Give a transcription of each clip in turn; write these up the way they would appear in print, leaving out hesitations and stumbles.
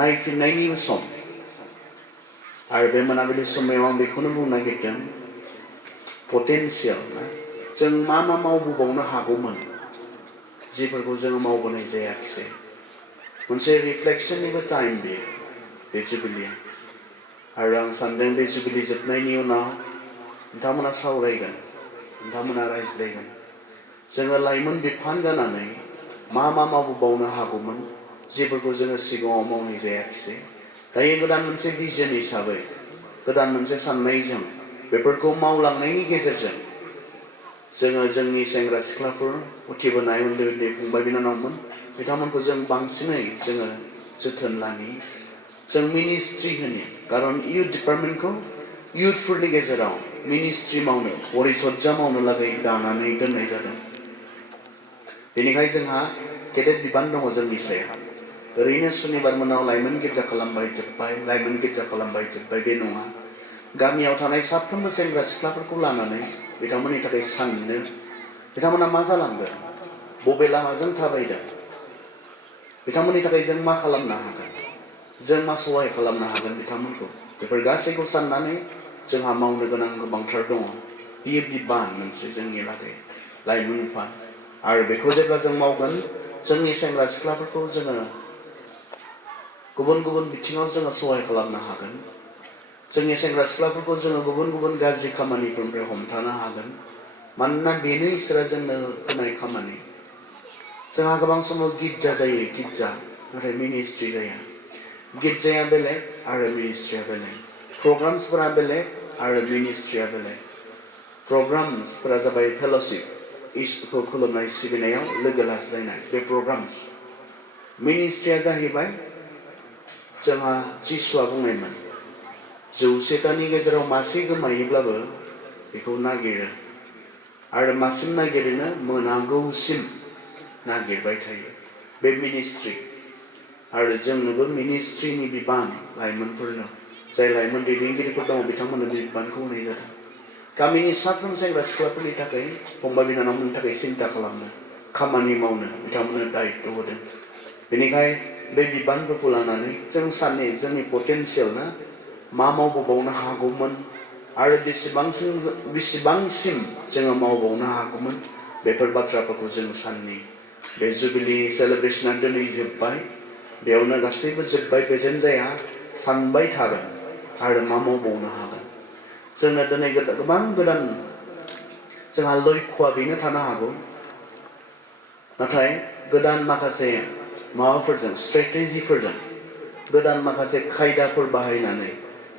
नायफिननायनि सम आरो बे मोनाबिलि समाव आं बेखौनो बुंनो नागिरदों पटेनशियेल जों मा मावबोबावनो हागौमोन जेफोरखौ जोङो मावबोनाय जायाखिसै मोनसे रिफ्लेक्शननिबो टाइम बे जुबिलिया आरो आं सानदों बे जुबिलि जोबनायनि उनाव नोंथांमोना सावरायगोन नोंथांमोना रायज्लायगोन जोङो लाइमोन बिफान जानानै मा मावबोबावनो हागौमोन जेफोरखौ जोङो सिगाङाव मावनाय जायाखिसै दायो गोदान मोनसे भिजन हिसाबै गोदान मोनसे साननायजों बेफोरखौ मावलांनायनि गेजेरजों जोङो जोंनि सेंग्रा सिख्लाफोर उथिबोनाय उन्दै उन्दै फंबाय बिनानावमोन बिथांमोनखौ जों बांसिनै जोङो जोथोन लानि जों मिनिस्ट्रि होनो खारन इउथ डिपार्टमेन्टखौ इउथफोरनि गेजेराव मिनिस्ट्रि मावनो परिचर्या मावनो लागै दानानै दोननाय जादों बेनिखायनो जोंहा गेदेर बिबान दङ जोंनि सायाव ओरैनो सुनिबार मोनाव लाइमोन गिर्जा खालामबाय जोब्बाय लाइमोन गिर्जा खालामबाय जोब्बाय बे नङा गामियाव थानाय साफ्रोमबो सेंग्रा सिख्लाफोरखौ लानानै बिथांमोननि थाखाय साननो बिथांमोना मा जालांदों बबे लामाजों थाबायदों बिथांमोननि थाखाय जों मा खालामनो हागोन जों मा सहाय खालामनो हागोन बिथांमोनखौ बेफोर गासैखौ साननानै जोंहा मावनो गोनां गोबांथार दङ बेयो बिबान मोनसे जोंनि लागै लाइमोन बिफान आरो बेखौ जेब्ला जों मावगोन जोंनि सेंग्रा सिख्लाफोरखौ जोङो गुबुन गुबुन बिथिङाव जोङो सहाय खालामनो हागोन जोंनि सेंग्रा सिख्लाफोरखौ जोङो गुबुन गुबुन गाज्रि खामानिफोरनिफ्राय हमथानो हागोन मानोना बेनो इसोरा जोंनो होनाय खामानि जोंहा गोबां समाव गिर्जा जायो गिर्जा नाथाय मिनिस्ट्रि जाया गिर्जाया बेलेग आरो मिनिस्ट्रिया बेलेग प्रग्राम्सफोरा बेलेग आरो मिनिस्ट्रिया बेलेग प्रग्राम्सफोरा जाबाय फेल'शिप इसोरखौ खुलुमनाय सिबिनायाव लोगो लाज्लायनाय बे प्रग्राम्स मिनिस्ट्रिया जाहैबाय जोंहा जिसुआ बुंनायमोन 100तानि गेजेराव मासे गोमायोब्लाबो बेखौ नागिरो आरो मासिम नागिरनो मोनागौसिम नागिरबाय थायो बे मिनिस्ट्रि आरो जोंनोबो मिनिस्ट्रिनि बिबान लाइमोनफोरनो जाय लाइमोन दैदेनगिरिफोर दङ बिथांमोननो बे बिबानखौ होनाय जादों गामिनि साफ्रोम सेंग्रा सिख्लाफोरनि थाखाय फंबाय बिनानावमोननि थाखाय सिन्ता खालामनो खामानि मावनो बिथांमोननो दायित्व होदों बेनिखाय बे बिबानफोरखौ लानानै जों साननि जोंनि पटेनशियेल ना मा मावबोबावनो हागौमोन आरो बेसेबांसिम जोङो मावबावनो हागौमोन बेफोर बाथ्राफोरखौ जों साननि बे जुबिलि सेलेब्रेशना दिनै जोब्बाय बेयावनो गासैबो जोब्बाय गोजोन जाया सानबाय थागोन आरो मा मावबावनो हागोन जोंनो दिनै गोबां गोदान जोंहा लक्ष्यआ बेनो थानो हागौ नाथाय गोदान माखासे माबाफोरजों स्ट्रेटेजिफोरजों गोदान माखासे खायदाफोर बाहायनानै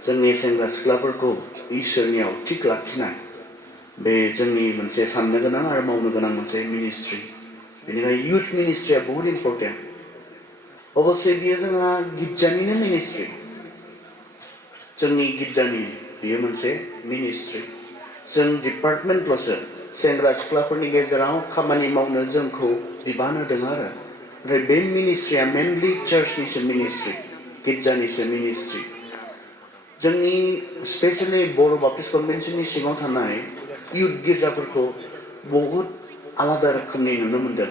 जोंनि सेंग्रा सिख्लाफोरखौ इसोरनियाव थिग लाखिनाय बे जोंनि मोनसे साननो गोनां आरो मावनो गोनां मोनसे मिनिस्ट्रि बेनिखायनो इउथ मिनिस्ट्रिया बहुत इम्पर्टेन्ट अबस्से बियो जोंहा गिर्जानिनो मिनिस्ट्रि जोंनि गिर्जानि बियो मोनसे मिनिस्ट्रि जों डिपार्टमेन्टल'सो सेंग्रा सिख्लाफोरनि गेजेराव खामानि मावनो जोंखौ बिबान होदों आरो ओमफ्राय बे मिनिस्ट्रिया मेनलि चार्चनिसो मिनिस्ट्रि गिर्जानिसो मिनिस्ट्रि जोंनि स्पेसियेलि बर' बाप्टिस्ट कनभेन्सननि सिङाव थानाय इउथ गिर्जाफोरखौ बहुत आलादा रोखोमनि नुनो मोनदों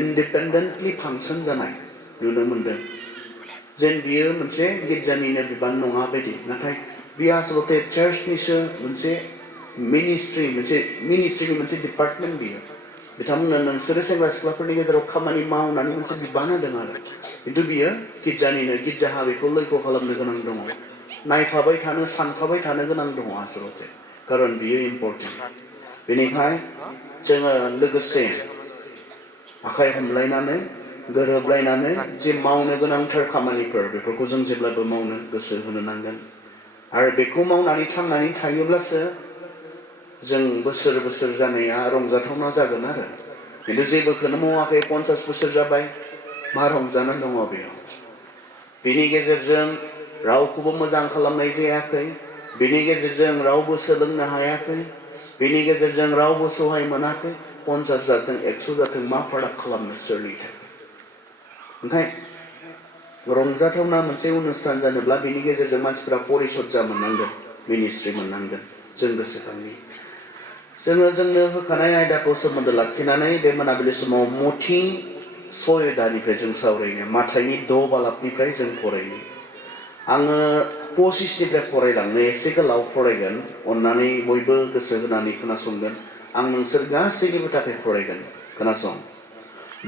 इन्डिपेन्डेन्टलि फांसन जानाय नुनो मोनदों जेन बियो मोनसे गिर्जानिनो बिबान नङा बायदि नाथाय बियो आसलते चार्चनिसो मोनसे मिनिस्ट्रिनि मोनसे डिपार्टमेन्ट बियो बिथांमोना नोंसोरो सेंग्रा सिख्लाफोरनि गेजेराव खामानि मावनानै मोनसे बिबान होदों आरो खिन्थु बियो गिर्जानिनो गिर्जाहा बेखौ लक्ष्य खालामनो गोनां दङ नायफाबाय थानो सानफाबाय थानो गोनां दङ आसलते खारन बियो इम्पर्टेन्ट बेनिखाय जोङो लोगोसे आखाइ हमलायनानै गोरोबलायनानै जे मावनो गोनांथार खामानिफोर बेफोरखौ जों जेब्लाबो मावनो गोसो होनो नांगोन आरो बेखौ मावनानै थांनानै थायोब्लासो जों बोसोर बोसोर जानाया रंजाथावना जागोन आरो खिन्थु जेबोखौनो मावाखै 50 बोसोर जाबाय मा रंजानो दङ बेयाव बेनि गेजेरजों रावखौबो मोजां खालामनाय जायाखै बेनि गेजेरजों रावबो सोलोंनो हायाखै बेनि गेजेरजों रावबो सहाय मोनाखै 50 जाथों 100 जाथों मा फाराग खालामनो सोरनि थाखाय ओंखायनो रंजाथावना मोनसे अनुस्थान जानोब्ला बेनि गेजेरजों मानसिफोरा परिचर्या मोननांगोन मिनिस्ट्रि मोननांगोन जों गोसोखांनि जोङो जोंनो होखानाय आयदाखौ सोमोन्दो लाखिनानै बे मोनाबिलि समाव मथि सयदानिफ्राय जों सावरायनो माथाइनि 6 बालाबनिफ्राय जों फरायनो आङो 25निफ्राय फरायलांनो एसे गोलाव फरायगोन अन्नानै बयबो गोसो होनानै खोनासंगोन आं नोंसोर गासैनिबो थाखाय फरायगोन खोनासं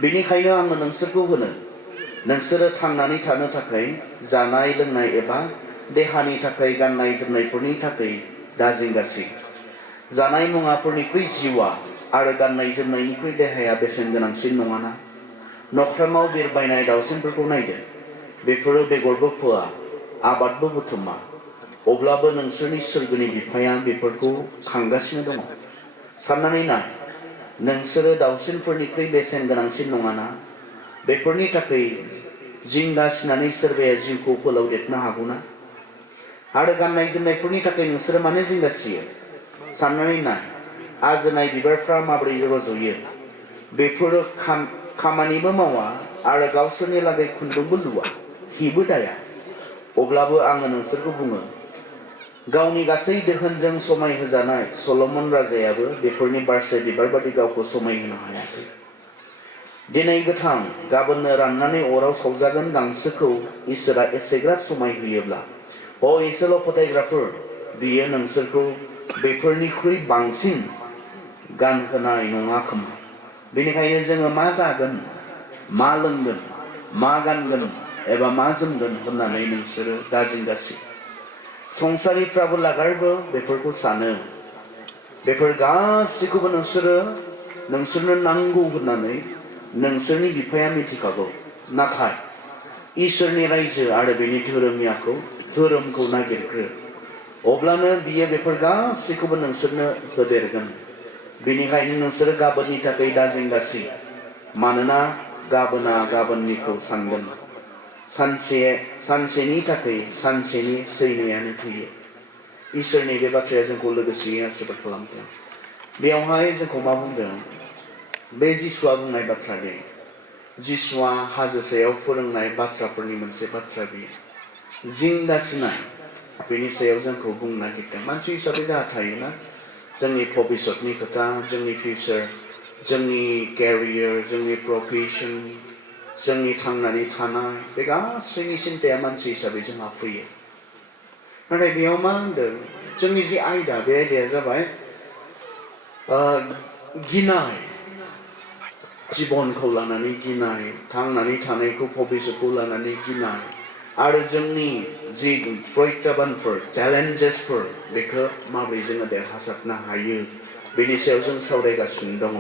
बेनिखायनो आङो नोंसोरखौ होनो नोंसोरो थांनानै थानो थाखाय जानाय लोंनाय एबा देहानि थाखाय गाननाय जोमनायफोरनि थाखाय दाजिंगासि जानाय मुवाफोरनिख्रुइ जिउआ आरो गाननाय जोमनायनिख्रुइ देहाया बेसेन गोनांसिन नङाना नख्राङाव बिरबायनाय दाउसिनफोरखौ नायदो बेफोरो बेगरबो फोआ आबादबो बुथुमा अब्लाबो नोंसोरनि सोरगोनि बिफाया बेफोरखौ खांगासिनो दङ साननानै नाय नोंसोरो दाउसिनफोरनिख्रुइ बेसेन गोनांसिन नङाना बेफोरनि थाखाय जिंगासिनानै सोरबाया जिउखौ फोलावदेरनो हागौना आरो गाननाय जोमनायफोरनि थाखाय नोंसोरो मानो जिंगासियो साननानै नाय आजोनाय बिबारफ्रा माबोरै रज'यो बेफोरो खामानिबो मावा आरो गावसोरनि लागै खुन्दुंबो लुवा हिबो दाया अब्लाबो आङो नोंसोरखौ बुङो गावनि गासै दोहोनजों समायहोजानाय सल'मन राजायाबो बेफोरनि बारसे बिबार बादि गावखौ समायहोनो हायाखै दिनै गोथां गाबोननो राननानै अराव सावजागोन गांसोखौ इसोरा एसेग्राब समायहोयोब्ला एसेल' फोथायग्राफोर बियो नोंसोरखौ बेफोरनिख्रुइ बांसिन गानहोनाय नङा खोमा बेनिखायनो जोङो मा जागोन मा लोंगोन मा गानगोन एबा मा जोमगोन होननानै नोंसोरो दाजिंगासि संसारिफ्राबो लागारबो बेफोरखौ सानो बेफोर गासैखौबो नोंसोरनो नांगौ होननानै नोंसोरनि बिफाया मिथिखागौ नाथाय इसोरनि रायजो आरो बेनि धोरोमखौ नागिरग्रो अब्लानो बियो बेफोर गासैखौबो नोंसोरनो होदेरगोन बेनिखायनो नोंसोरो गाबोननि थाखाय दाजिंगासि मानोना गाबोना गाबोननिखौ सानगोन सानसेनि थाखाय सानसेनि सैनायानो थैयो इसोरनि बे बाथ्राया जोंखौ लोगोसेयै आशीर्बाद खालामदों बेयावहाय जोंखौ मा बुंदों बे जिसुआ बुंनाय बाथ्रा बे जिसुआ हाजो सायाव फोरोंनाय बाथ्राफोरनि मोनसे बाथ्रा बेयो जिंगासिनाय बेनि सायाव जोंखौ बुंनो नागिरदों मानसि हिसाबै जाहा थायोना जोंनि भबिष्यतनि खोथा जोंनि फिउचार जोंनि केरियार जोंनि प्रफेशन जोंनि थांनानै थानाय बे गासैनि सिन्ताया मानसि हिसाबै जोंहा फैयो नाथाय बेयाव मा होनदों जोंनि जि आयदा बे आयदाया जाबाय गिनाय जिबनखौ लानानै गिनाय थांनानै थानायखौ भबिष्यतखौ लानानै गिनाय आरो जोंनि जि प्रत्याबानफोर चेलेन्जेसफोर बेखौ माबोरै जोङो देरहासारनो हायो बेनि सायाव जों सावरायगासिनो दङ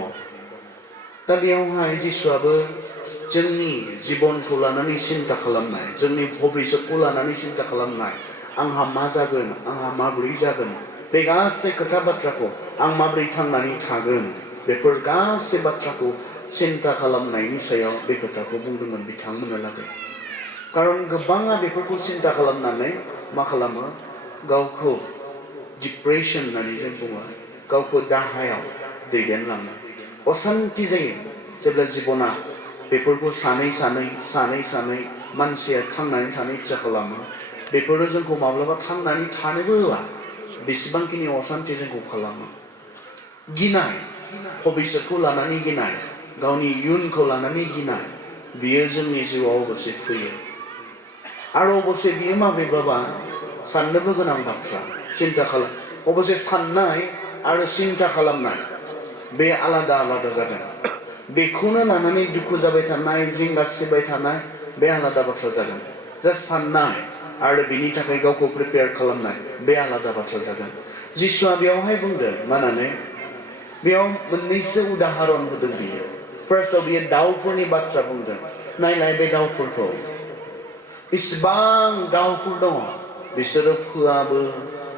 दा बेयावहाय जिसुआबो जोंनि जिबनखौ लानानै सिन्ता खालामनाय जोंनि भबिष्यतखौ लानानै सिन्ता खालामनाय आंहा मा जागोन आंहा माबोरै जागोन बे गासै खोथा बाथ्राखौ आं माबोरै थांनानै थागोन बेफोर गासै बाथ्राखौ सिन्ता खालामनायनि सायाव बे खोथाखौ बुंदोंमोन बिथांमोनहा लागै खारन गोबाङा बेफोरखौ सिन्ता खालामनानै मा खालामो गावखौ डिप्रेसन होननानै जों बुङो गावखौ दाहायाव दैदेनलाङो असान्ति जायो जेब्ला जिबना बेफोरखौ सानै मानसिया थांनानै थानो इच्छा खालामो बेफोरो जोंखौ माब्लाबा थांनानै थानोबो होआ बेसेबांखिनि असान्ति जोंखौ खालामो गिनाय भबिष्यतखौ लानानै गिनाय गावनि इयुनखौ लानानै गिनाय बियो जोंनि जिउआव अबसे फैयो आरो अबसे बियो माबेबाबा साननोबो गोनां बाथ्रा सिन्ता खालाम अबसे साननाय आरो सिन्ता खालामनाय बे आलादा आलादा जागोन बेखौनो लानानै दुखु जाबाय थानाय जिंगा सिबाय थानाय बे आलादा बाथ्रा जागोन जास्ट साननाय आरो बिनि थाखाय गावखौ प्रिपेयार खालामनाय बे आलादा बाथ्रा जागोन जिसुआ बेयावहाय बुंदों मा होननानै बेयाव मोननैसो उदाहरन होदों बियो फार्स्टआव बियो दाउफोरनि बाथ्रा बुंदों नायलाय बे दाउफोरखौ इसिबां दाउफोर दङ बिसोरो फोआबो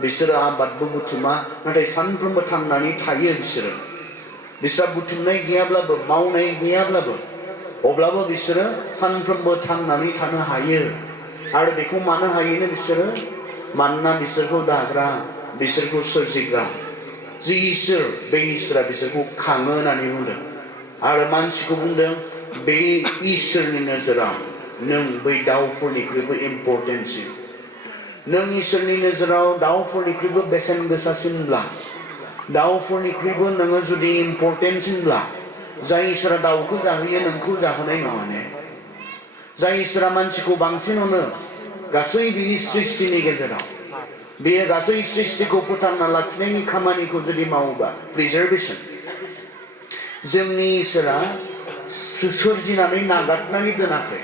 बिसोरो आबादबो बुथुमा नाथाय सानफ्रोमबो थांनानै थायो बिसोरा बुथुमनाय गैयाब्लाबो मावनाय गैयाब्लाबो अब्लाबो बिसोरो सानफ्रोमबो थांनानै थानो हायो आरो बेखौ मानो हायोनो बिसोरो मानोना बिसोरखौ दाग्रा बिसोरखौ सोरजिग्रा जि इसोर बे इसोरा बिसोरखौ खाङो होननानै बुंदों आरो मानसिखौ बुंदों बे इसोरनि नोजोराव नों बै दाउफोरनिख्रुइबो इम्परटेन्टसिन नों इसोरनि नोजोराव दाउफोरनिख्रुइबो बेसेन गोसासिनब्ला दाउफोरनिख्रुइबो नोङो जुदि इम्परटेन्टसिनब्ला जाय इसोरा दाउखौ जाहोयो नोंखौ जाहोनाय नङा ने जाय इसोरा मानसिखौ बांसिन अनो गासै बिनि सृष्टिनि गेजेराव बेयो गासै सृष्टिखौ फोथांना लाखिनायनि खामानिखौ जुदि मावोबा प्रिजार्भेसन जोंनि इसोरा सोरजिनानै नागारनानै दोनाखै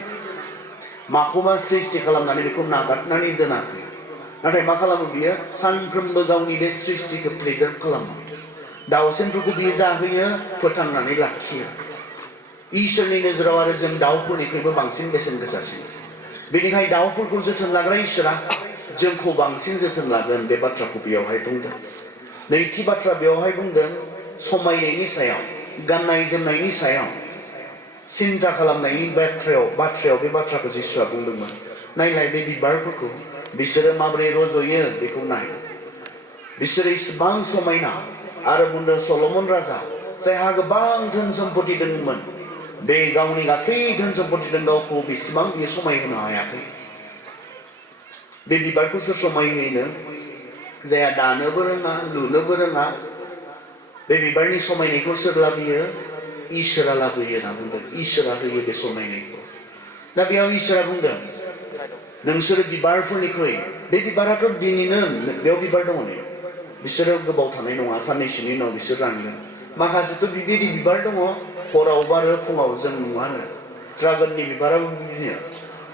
माखौबा सृष्टि खालामनानै बेखौ नागारनानै दोनाखै नाथाय मा खालामो बियो सानफ्रोमबो गावनि बे सृष्टिखौ प्रिजार्भ खालामो दाउसेनफोरखौ बियो जाहोयो फोथांनानै लाखियो इसोरनि नोजोराव आरो जों दाउफोरनिख्रुइबो बांसिन बेसेन गोसासिन बेनिखायनो दाउफोरखौ जोथोन लाग्रा इसोरा जोंखौ बांसिन जोथोन लागोन बे बाथ्राखौ बेयावहाय बुंदों नैथि बाथ्रा बेयावहाय बुंदों समायनायनि सायाव गाननाय जोमनायनि सायाव सिन्था खालामनायनि बाथ्रायाव बे बाथ्राखौ जिसुआ बुंदोंमोन नायलाय बे बिबारफोरखौ बिसोरो माबोरै रज'यो बेखौ नाय बिसोरो इसेबां समायना आरो बुंदों सल'मन राजा जायहा गोबां धोन सम्पति दंमोन बे गावनि गासै धोन सम्पतिजों गावखौ बेसेबां बियो समायहोनो हायाखै बे बिबारखौ सोर समायहोनो जायहा दानोबो रोङा लुनोबो रोङा बे बिबारनि समायनायखौ सोर लाबोयो इसोरा लाबोयो होनना बुंदों इसोरा होयो बे समायनायखौ दा बेयाव इसोरा बुंदों नोंसोरो बिबारफोरनिख्रुइ बे बिबाराथ' दिनैनो बेयाव बिबार दङ ने बिसोरो गोबाव थानाय नङा साननैसोनि उनाव बिसोर रानगोन माखासेथ' बेबायदि बिबार दङ हराव बारो फुङाव जों नुवा होनो ड्रागननि बिबाराबो बिदिनो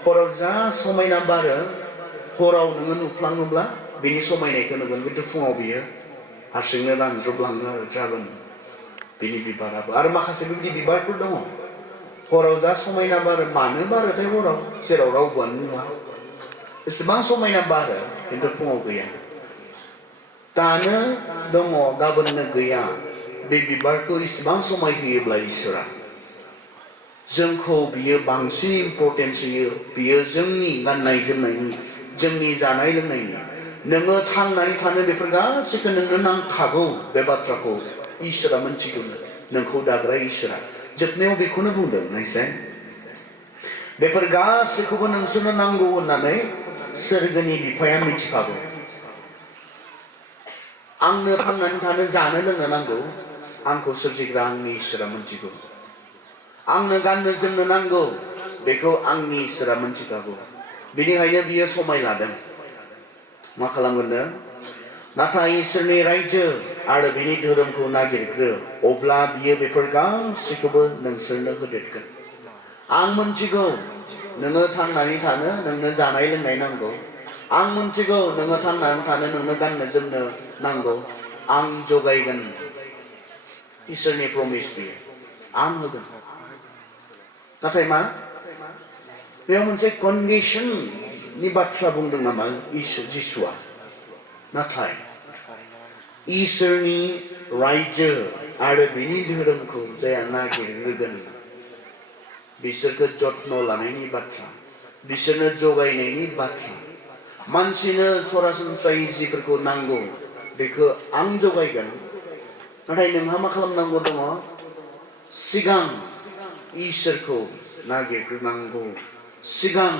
हराव जा समायना बारो हराव नोङो नुफ्लाङोब्ला बेनि समायनायखौ नुगोन खिन्थु फुङाव बियो हारसिंनो रानज्रबलाङो आरो ड्रागन बेनि बिबाराबो आरो माखासे बेबायदि बिबारफोर दङ हराव जा समायना बारो मानो बारोथाय हराव जेराव रावबोआनो नुवा एसेबां समायना बारो खिन्थु फुङाव गैया दानो दङ गाबोननो गैया बे बिबारखौ इसेबां समाय होयोब्ला इसोरा जोंखौ बियो बांसिन इम्परटेन्स होयो बियो जोंनि गाननाय जोमनायनि जोंनि जानाय लोंनायनि नोङो थांनानै थानो बेफोर गासैखौ नोंनो नांखागौ बे बाथ्राखौ इसोरा मोनथिगौमोन नोंखौ दाग्रा इसोरा जोबनायाव बेखौनो बुंदों नायसाय बेफोर गासैखौबो नोंसोरनो नांगौ होननानै सोरगोनि बिफाया मिथिखागौ आंनो थांनानै थानो जानो लोंनो नांगौ आंखौ सोरजिग्रा आंनि इसोरा मोनथिगौ आंनो गाननो जोमनो नांगौ बेखौ आंनि इसोरा मोनथिखागौ बेनिखायनो बियो समाय लादों मा खालामगोन नाथाय इसोरनि रायजो आरो बिनि धोरोमखौ नागिरग्रो अब्ला बियो बेफोर गासैखौबो नोंसोरनो होदेरगोन आं मोनथिगौ नोङो थांनानै थानो नोंनो जानाय लोंनाय नांगौ आं मोनथिगौ नोङो थांनानै थानो नोंनो गाननो जोमनो नांगौ आं जगायगोन इसोरनि प्रमिस बियो आं होगोन नाथाय मा बेयाव मोनसे कन्डिशननि बाथ्रा बुंदों नामा जिसुआ नाथाय इसोरनि रायजो आरो बिनि धोरोमखौ जाया नागिरगोन बिसोरखौ जत्न लानायनि बाथ्रा बिसोरनो जगायनायनि बाथ्रा मानसिनो सरासनस्रायै जिफोरखौ नांगौ बेखौ आं जगायगोन नाथाय नोंहा मा खालामनांगौ दङ सिगां इसोरखौ नागिरग्रोनांगौ सिगां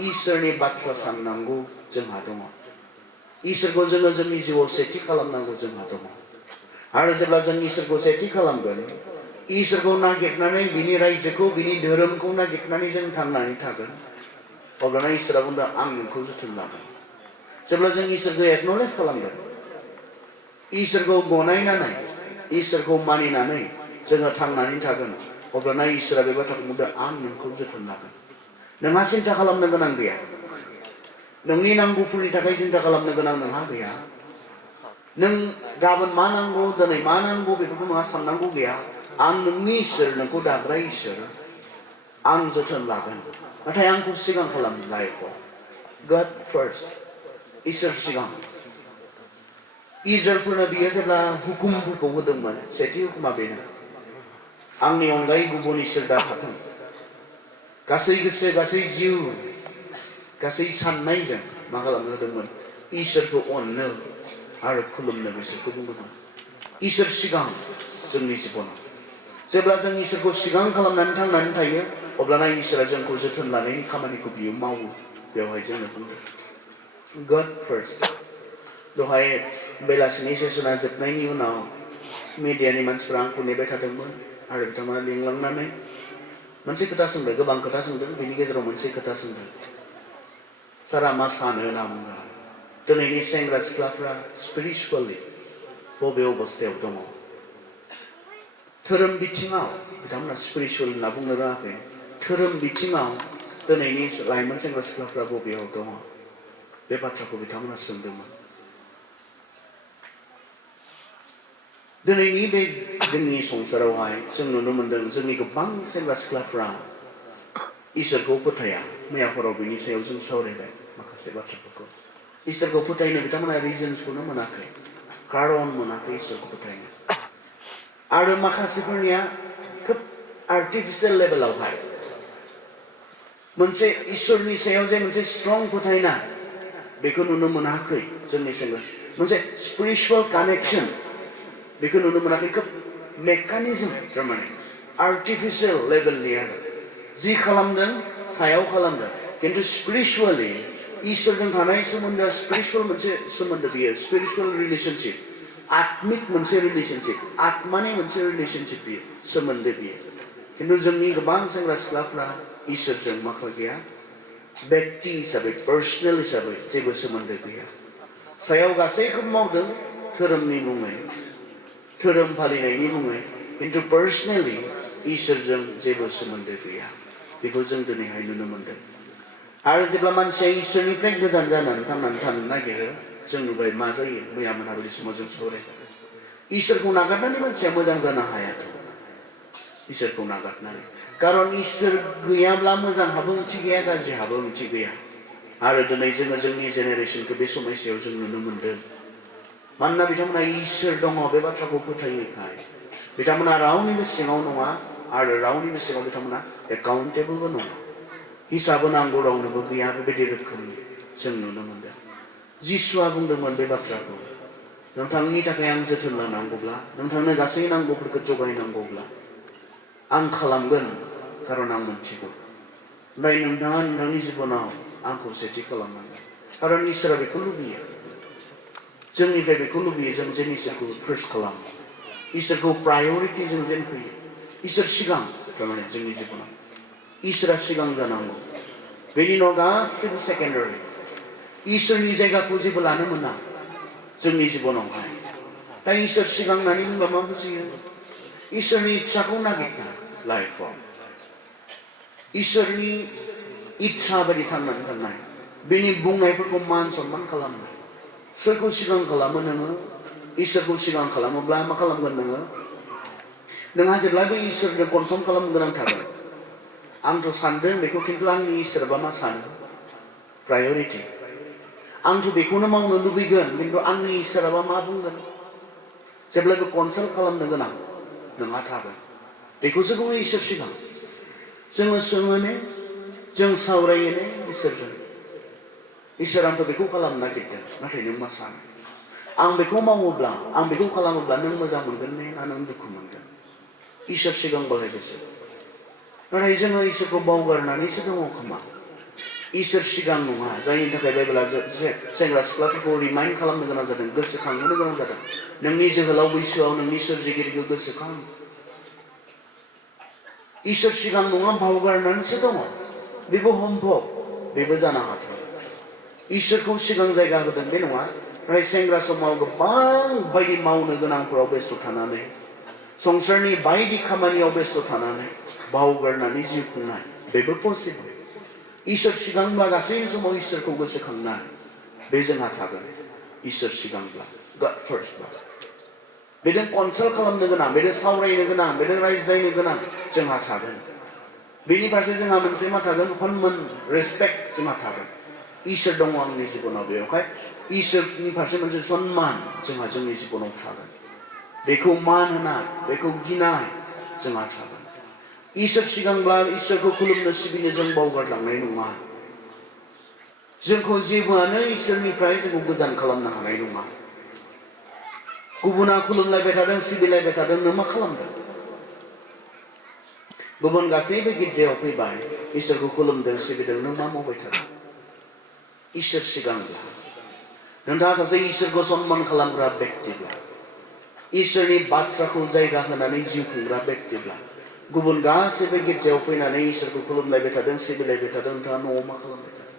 इसोरनि बाथ्रा साननांगौ जोंहा दङ इसोरखौ जोङो जोंनि जिउआव सेथि खालामनांगौ जोंहा दङ आरो जेब्ला जों इसोरखौ सेथि खालामगोन इसोरखौ नागिरनानै बिनि रायजोखौ बिनि धोरोमखौ नागिरनानै जों थांनानै थागोन अब्लाना इसोरा बुंदों आं नोंखौ जोथोन लागोन जेब्ला जों इसोरखौ एक्न'लेज खालामगोन इसोरखौ गनायनानै इसोरखौ मानिनानै जोङो थांनानै थागोन अब्लाना इसोरा बे बाथ्राखौ बुंदों आं नोंखौ जोथोन लागोन नोंहा सिन्था खालामनो गोनां गैया नोंनि नांगौफोरनि थाखाय सिन्था खालामनो गोनां नोंहा गैया नों गाबोन मा नांगौ दिनै मा नांगौ बेफोरखौ नोंहा साननांगौ गैया आं नोंनि इसोर नोंखौ दाग्रा इसोर आं जोथोन लागोन नाथाय आंखौ सिगां खालाम लाइफआव गड फार्स्ट इसोर सिगां इजराइलफोरनो बियो जेब्ला हुकुमफोरखौ होदोंमोन सेथि हुकुमा बेनो आंनि अनगायै गुबुन इसोर दा थाथों गासै गोसो गासै जिउ गासै साननायजों मा खालामनो होदोंमोन इसोरखौ अननो आरो खुलुमनो बिसोरखौ बुंदोंमोन इसोर सिगां जोंनि जिबनाव जेब्ला जों इसोरखौ सिगां खालामनानै थांनानै थायो अब्लाना इसोरा जोंखौ जोथोन लानायनि खामानिखौ बियो मावो बेवहाय जोंनो बुंदों गड फार्स्ट दहाय बेलासिनि सेसना जोबनायनि उनाव मिडियानि मानसिफ्रा आंखौ नेबाय थादोंमोन आरो बिथांमोना लिंलांनानै मोनसे खोथा सोंदों गोबां खोथा सोंदों बेनि गेजेराव मोनसे खोथा सोंदों सारा मा सानो होनना बुङो दिनैनि सेंग्रा सिख्लाफ्रा स्पिरिचुवेलि बबे अबस्थायाव दङ धोरोम बिथिङाव बिथांमोना स्पिरिचुवेल होनना बुंनो रोङाखै धोरोम बिथिङाव दिनैनि लाइमोन सेंग्रा सिख्लाफ्रा बबेयाव दङ बे बाथ्राखौ बिथांमोना सोंदोंमोन दिनैनि बे जोंनि संसारावहाय जों नुनो मोनदों जोंनि गोबां सेंग्रा सिख्लाफ्रा इसोरखौ फोथाया मैयाफोराव बिनि सायाव जों सावरायबाय माखासे बाथ्राफोरखौ इसोरखौ फोथायनो बिथांमोना रिजन्सखौनो मोनाखै कारन मोनाखै इसोरखौ फोथायनो आरो माखासेफोरनिया खोब आर्टिफिशियेल लेभेलावहाय मोनसे इसोरनि सायाव जे मोनसे स्ट्रं फोथायनाय बेखौ नुनो मोनाखै जोंनि सेंग्रा मोनसे स्पिरिचुवेल कानेक्शन बेखौ नुनो मोनाखै खोब मेकानिज्म थारमाने आर्टिफिशियेल लेभेलनि आरो जि खालामदों सायाव खालामदों किन्तु स्पिरिचुवेलि इसोरजों थानाय सोमोन्दोआ स्पिरिचुवेल मोनसे सोमोन्दो बियो स्पिरिचुवेल रिलेशनशिप आत्मिक मोनसे रिलेशनशिप आत्मानि मोनसे रिलेशनशिप बियो सोमोन्दो बियो किन्तु जोंनि गोबां सेंग्रा सिख्लाफ्रा इसोरजों माखा गैया व्यक्ति हिसाबै पार्सनेल हिसाबै जेबो सोमोन्दो गैया सायाव गासैखौबो मावदों धोरोमनि मुङै धोरोम फालिनायनि मुङै किन्तु पार्सनेलि इसोरजों जेबो सोमोन्दो गैया बेखौ जों दिनैहाय नुनो मोनदों आरो जेब्ला मानसिया इसोरनिफ्राय गोजान जानानै थांनानै थानो नागिरो जों नुबाय मा जायो मैया मोनाबिलि समाव जों सावरायबाय इसोरखौ नागारनानै मानसिया मोजां जानो हायाथ' इसोरखौ नागारनानै कारन इसोर गैयाब्ला मोजां हाबो ओंथि गैया गाज्रि हाबो ओंथि गैया आरो दिनै जोङो जोंनि जेनेरेसनखौ बे समयसायाव जों नुनो मोनदों मानोना बिथांमोना इसोर दङ बे बाथ्राखौ फोथायोखाय बिथांमोना रावनिबो सिङाव नङा आरो रावनिबो सिङाव बिथांमोना एकाउन्टेबलबो नङा हिसाब होनांगौ रावनोबो गैया बेबायदि रोखोमनि जों नुनो मोनदों जिसुआ बुंदोंमोन बे बाथ्राखौ नोंथांनि थाखाय आं जोथोन लानांगौब्ला नोंथांनो गासै नांगौफोरखौ जगायनांगौब्ला आं खालामगोन कारन आं मोनथिगौ ओमफ्राय नोंथाङा नोंथांनि जिबनाव आंखौ सेथि खालामनांगोन कारन इसोरा बेखौ लुबैयो जोंनिफ्राय बेखौ लुबैयो जों जेन इसोरखौ फार्स्ट खालामो इसोरखौ प्रायरिटि जों जेन फैयो इसोर सिगां थारमाने जोंनि जिबनाव इसोरा सिगां जानांगौ बेनि उनाव गासैबो सेकेन्डारि इसोरनि जायगाखौ जेबो लानो मोना जोंनि जिबनावहाय दा इसोर सिगां होननानै बुंबा मा बुजियो इसोरनि इच्छाखौ नागिरनाय लाइफआव इसोरनि इच्छा बायदि थांनानै थानाय बेनि बुंनायफोरखौ मान सनमान खालामनाय सोरखौ सिगां खालामो नोङो इसोरखौ सिगां खालामोब्ला मा खालामगोन नोंहा जेब्लाबो इसोरनो कनफार्म खालामनो गोनां थागोन आंथ' सानदों बेखौ किन्तु आंनि इसोरबा मा सानो प्रायरिटि आंथ' बेखौनो मावनो लुबैगोन किन्तु आंनि इसोराबा मा बुंगोन जेब्लाबो कनसाल्ट खालामनो गोनां नोंहा थागोन बेखौसो बुङो इसोर सिगां जोङो सोङोने जों सावरायोने इसोरजों इसोर आंथ' बेखौ खालामनो नागिरदों नाथाय नों मा सानो आं बेखौ मावोब्ला आं बेखौ खालामोब्ला नों मोजां मोनगोन ने ना नों दुखु मोनगोन इसोर सिगां बाहायदोसो नाथाय जोङो इसोरखौ बावगारनानैसो दङ खोमा इसोर सिगां नङा जायनि थाखाय बाइबेला सेंग्रा सिख्लाफोरखौ रिमाइन्ड खालामनो गोनां जादों गोसोखांहोनो गोनां जादों नोंनि जोहोलाव बैसोआव नोंनि सोरजिगिरिखौ गोसोखां इसोर सिगां नङा बावगारनानैसो दङ बेबो सम्भब बेबो जानो हाथाव इसोरखौ सिगां जायगा होदों बे नङा नाथाय सेंग्रा समाव गोबां बायदि मावनो गोनांफोराव बेस्थ' थानानै संसारनि बायदि खामानियाव बेस्थ' थानानै बावगारनानै जिउ खुंनाय बेबो पसिबल इसोर सिगांब्ला गासै समाव इसोरखौ गोसोखांनाय बे जोंहा थागोन इसोर सिगांब्ला गड फार्स्टब्ला बेजों कनसाल्ट खालामनो गोनां बेजों सावरायनो गोनां बेजों रायज्लायनो गोनां जोंहा थागोन बेनि फारसे जोंहा मोनसे मा थागोन हनमान रेसपेक्ट जोंहा थागोन इसोर दङ आंनि जिबनाव बेवहाय इसोरनि फारसे मोनसे सन्मान जोंहा जोंनि जिबनाव थागोन बेखौ मान होनाय बेखौ गिनाय जोंहा थागोन इसोर सिगांब्ला इसोरखौ खुलुमनो सिबिनो जों बावगारलांनाय नङा जोंखौ जेबोआनो इसोरनिफ्राय जोंखौ गोजान खालामनो हानाय नङा गुबुना खुलुमलायबाय थादों सिबिलायबाय थादों नों मा खालामदों गुबुन गासैबो गिर्जायाव फैबाय इसोरखौ खुलुमदों सिबिदों नों मा मावबाय थादों इसोर सिगांब्ला नोंथाङा सासे इसोरखौ सन्मान खालामग्रा व्यक्तिब्ला इसोरनि बाथ्राखौ जायगा होनानै जिउ खुंग्रा बेक्तिब्ला गुबुन गासैबो गिर्जायाव फैनानै इसोरखौ खुलुमलायबाय थादों सिबिलायबाय थादों नोंथाङा न'आव मा खालामबाय थादों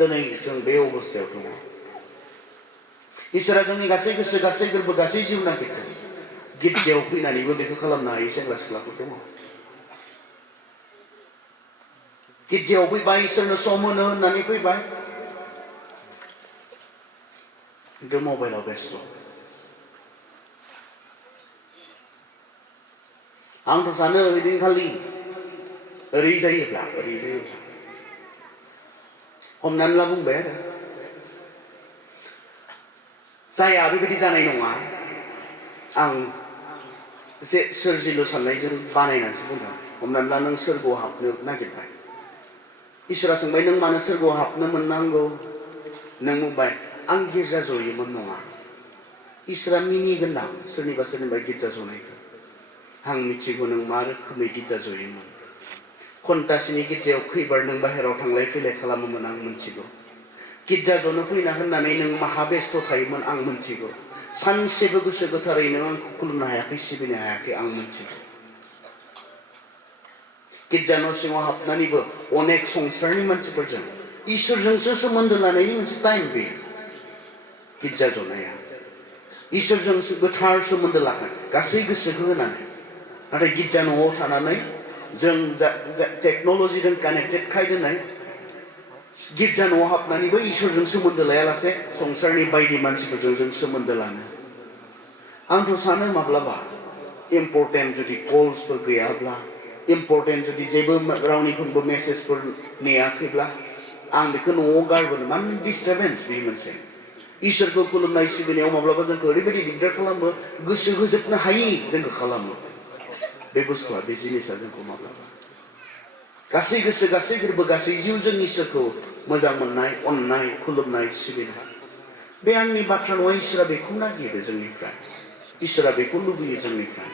दिनै जों बे अबस्थायाव दङ इसोरा जोंनि गासै गोसो गासै गोरबो गासै जिउ नागिरदों गिर्जायाव फैनानैबो बेखौ खालामनो हायै सेंग्रा सिख्लाफोर दङ गिर्जायाव फैबाय इसोरनो सम होनो होननानै फैबाय खिन्थु मबाइलाव बेस्थ आंथ' सानो ओइदिनखालि ओरै जायोब्ला हमनानै ला बुंबाय आरो जाया बेबायदि जानाय नङा आं एसे सोरजिलु साननायजों बानायनानैसो बुंदों हमनानै ला नों सोरगोआव हाबनो नागिरबाय इसोरा सोंबाय नों मानो सोरगोआव हाबनो मोननांगौ नों बुंबाय आं गिर्जा जयोमोन नङा इसोरा मिनिगोन ना सोरनिबा गिर्जा जनायखौ आं मिथिगौ नों मा रोखोमै गिर्जा जयोमोन घन्टासेनि गिर्जायाव खैबार नों बाहेरायाव थांलाय फैलाय खालामोमोन आं मिथिगौ गिर्जा जनो फैना होननानै नों माहा बेस्थ थायोमोन आं मिथिगौ सानसेबो गोसो गोथारै नों आंखौ खुलुमनो हायाखै सिबिनो हायाखै आं मिथिगौ गिर्जा न' सिङाव हाबनानैबो अनेक संसारनि मानसिफोरजों इसोरजोंसो सोमोन्दो लानायनि मोनसे टाइम बेयो गिर्जा जनाया इसोरजों गोथार सोमोन्दो लागोन गासै गोसोखौ होनानै नाथाय गिर्जा न'आव थानानै जों टेक्न'लजिजों कानेक्टेड खाय दिनै गिर्जा न'आव हाबनानैबो इसोरजों सोमोन्दो लायालासे संसारनि बायदि मानसिफोरजों जों सोमोन्दो लानो आंथ' सानो माब्लाबा इम्पर्टेन्ट जुदि कल्सफोर गैयाब्ला इम्पर्टेन्ट जुदि जेबो रावनिफ्रायबो मेसेजफोर नेयाखैब्ला आं बेखौ न'आव गारबोनो मानो डिस्टार्बेन्स बे मोनसे इसोरखौ खुलुमनाय सिबिनायाव माब्लाबा जोंखौ ओरैबायदि दिगदार खालामो गोसो होजोबनो हायि जोंखौ खालामो बे बुस्थुआ बे जिनिसा जोंखौ माब्लाबा गासै गोसो गासै गोरबो गासै जिउ जों इसोरखौ मोजां मोननाय अननाय खुलुमनाय सिबिनाय बे आंनि बाथ्रा नङा इसोरा बेखौ नागिरो जोंनिफ्राय इसोरा बेखौ लुबैयो जोंनिफ्राय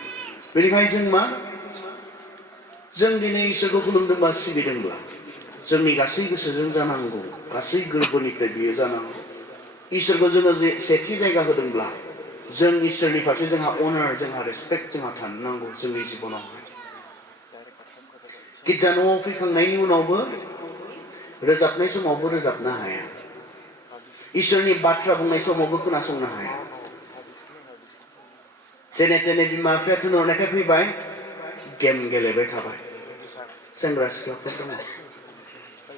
बेनिखायनो जों मा जों दिनै इसोरखौ खुलुमदोंबा सिबिदोंब्ला जोंनि गासै गोसोजों जानांगौ गासै गोरबोनिफ्राय बियो जानांगौ इसोरखौ जोङो सेथि जायगा होदोंब्ला जों इसोरनि फारसे जोंहा अनार जोंहा रेसपेक्ट जोंहा थानो नांगौ जोंनि जिबनावहाय गिर्जा न'आव फैखांनायनि उनावबो रोजाबनाय समावबो रोजाबनो हाया इसोरनि बाथ्रा बुंनाय समावबो खोनासंनो हाया जेने तेने बिमा बिफाया थिनहरनायखाय फैबाय गेम गेलेबाय थाबाय सेंग्रा सिख्लाफोर दङ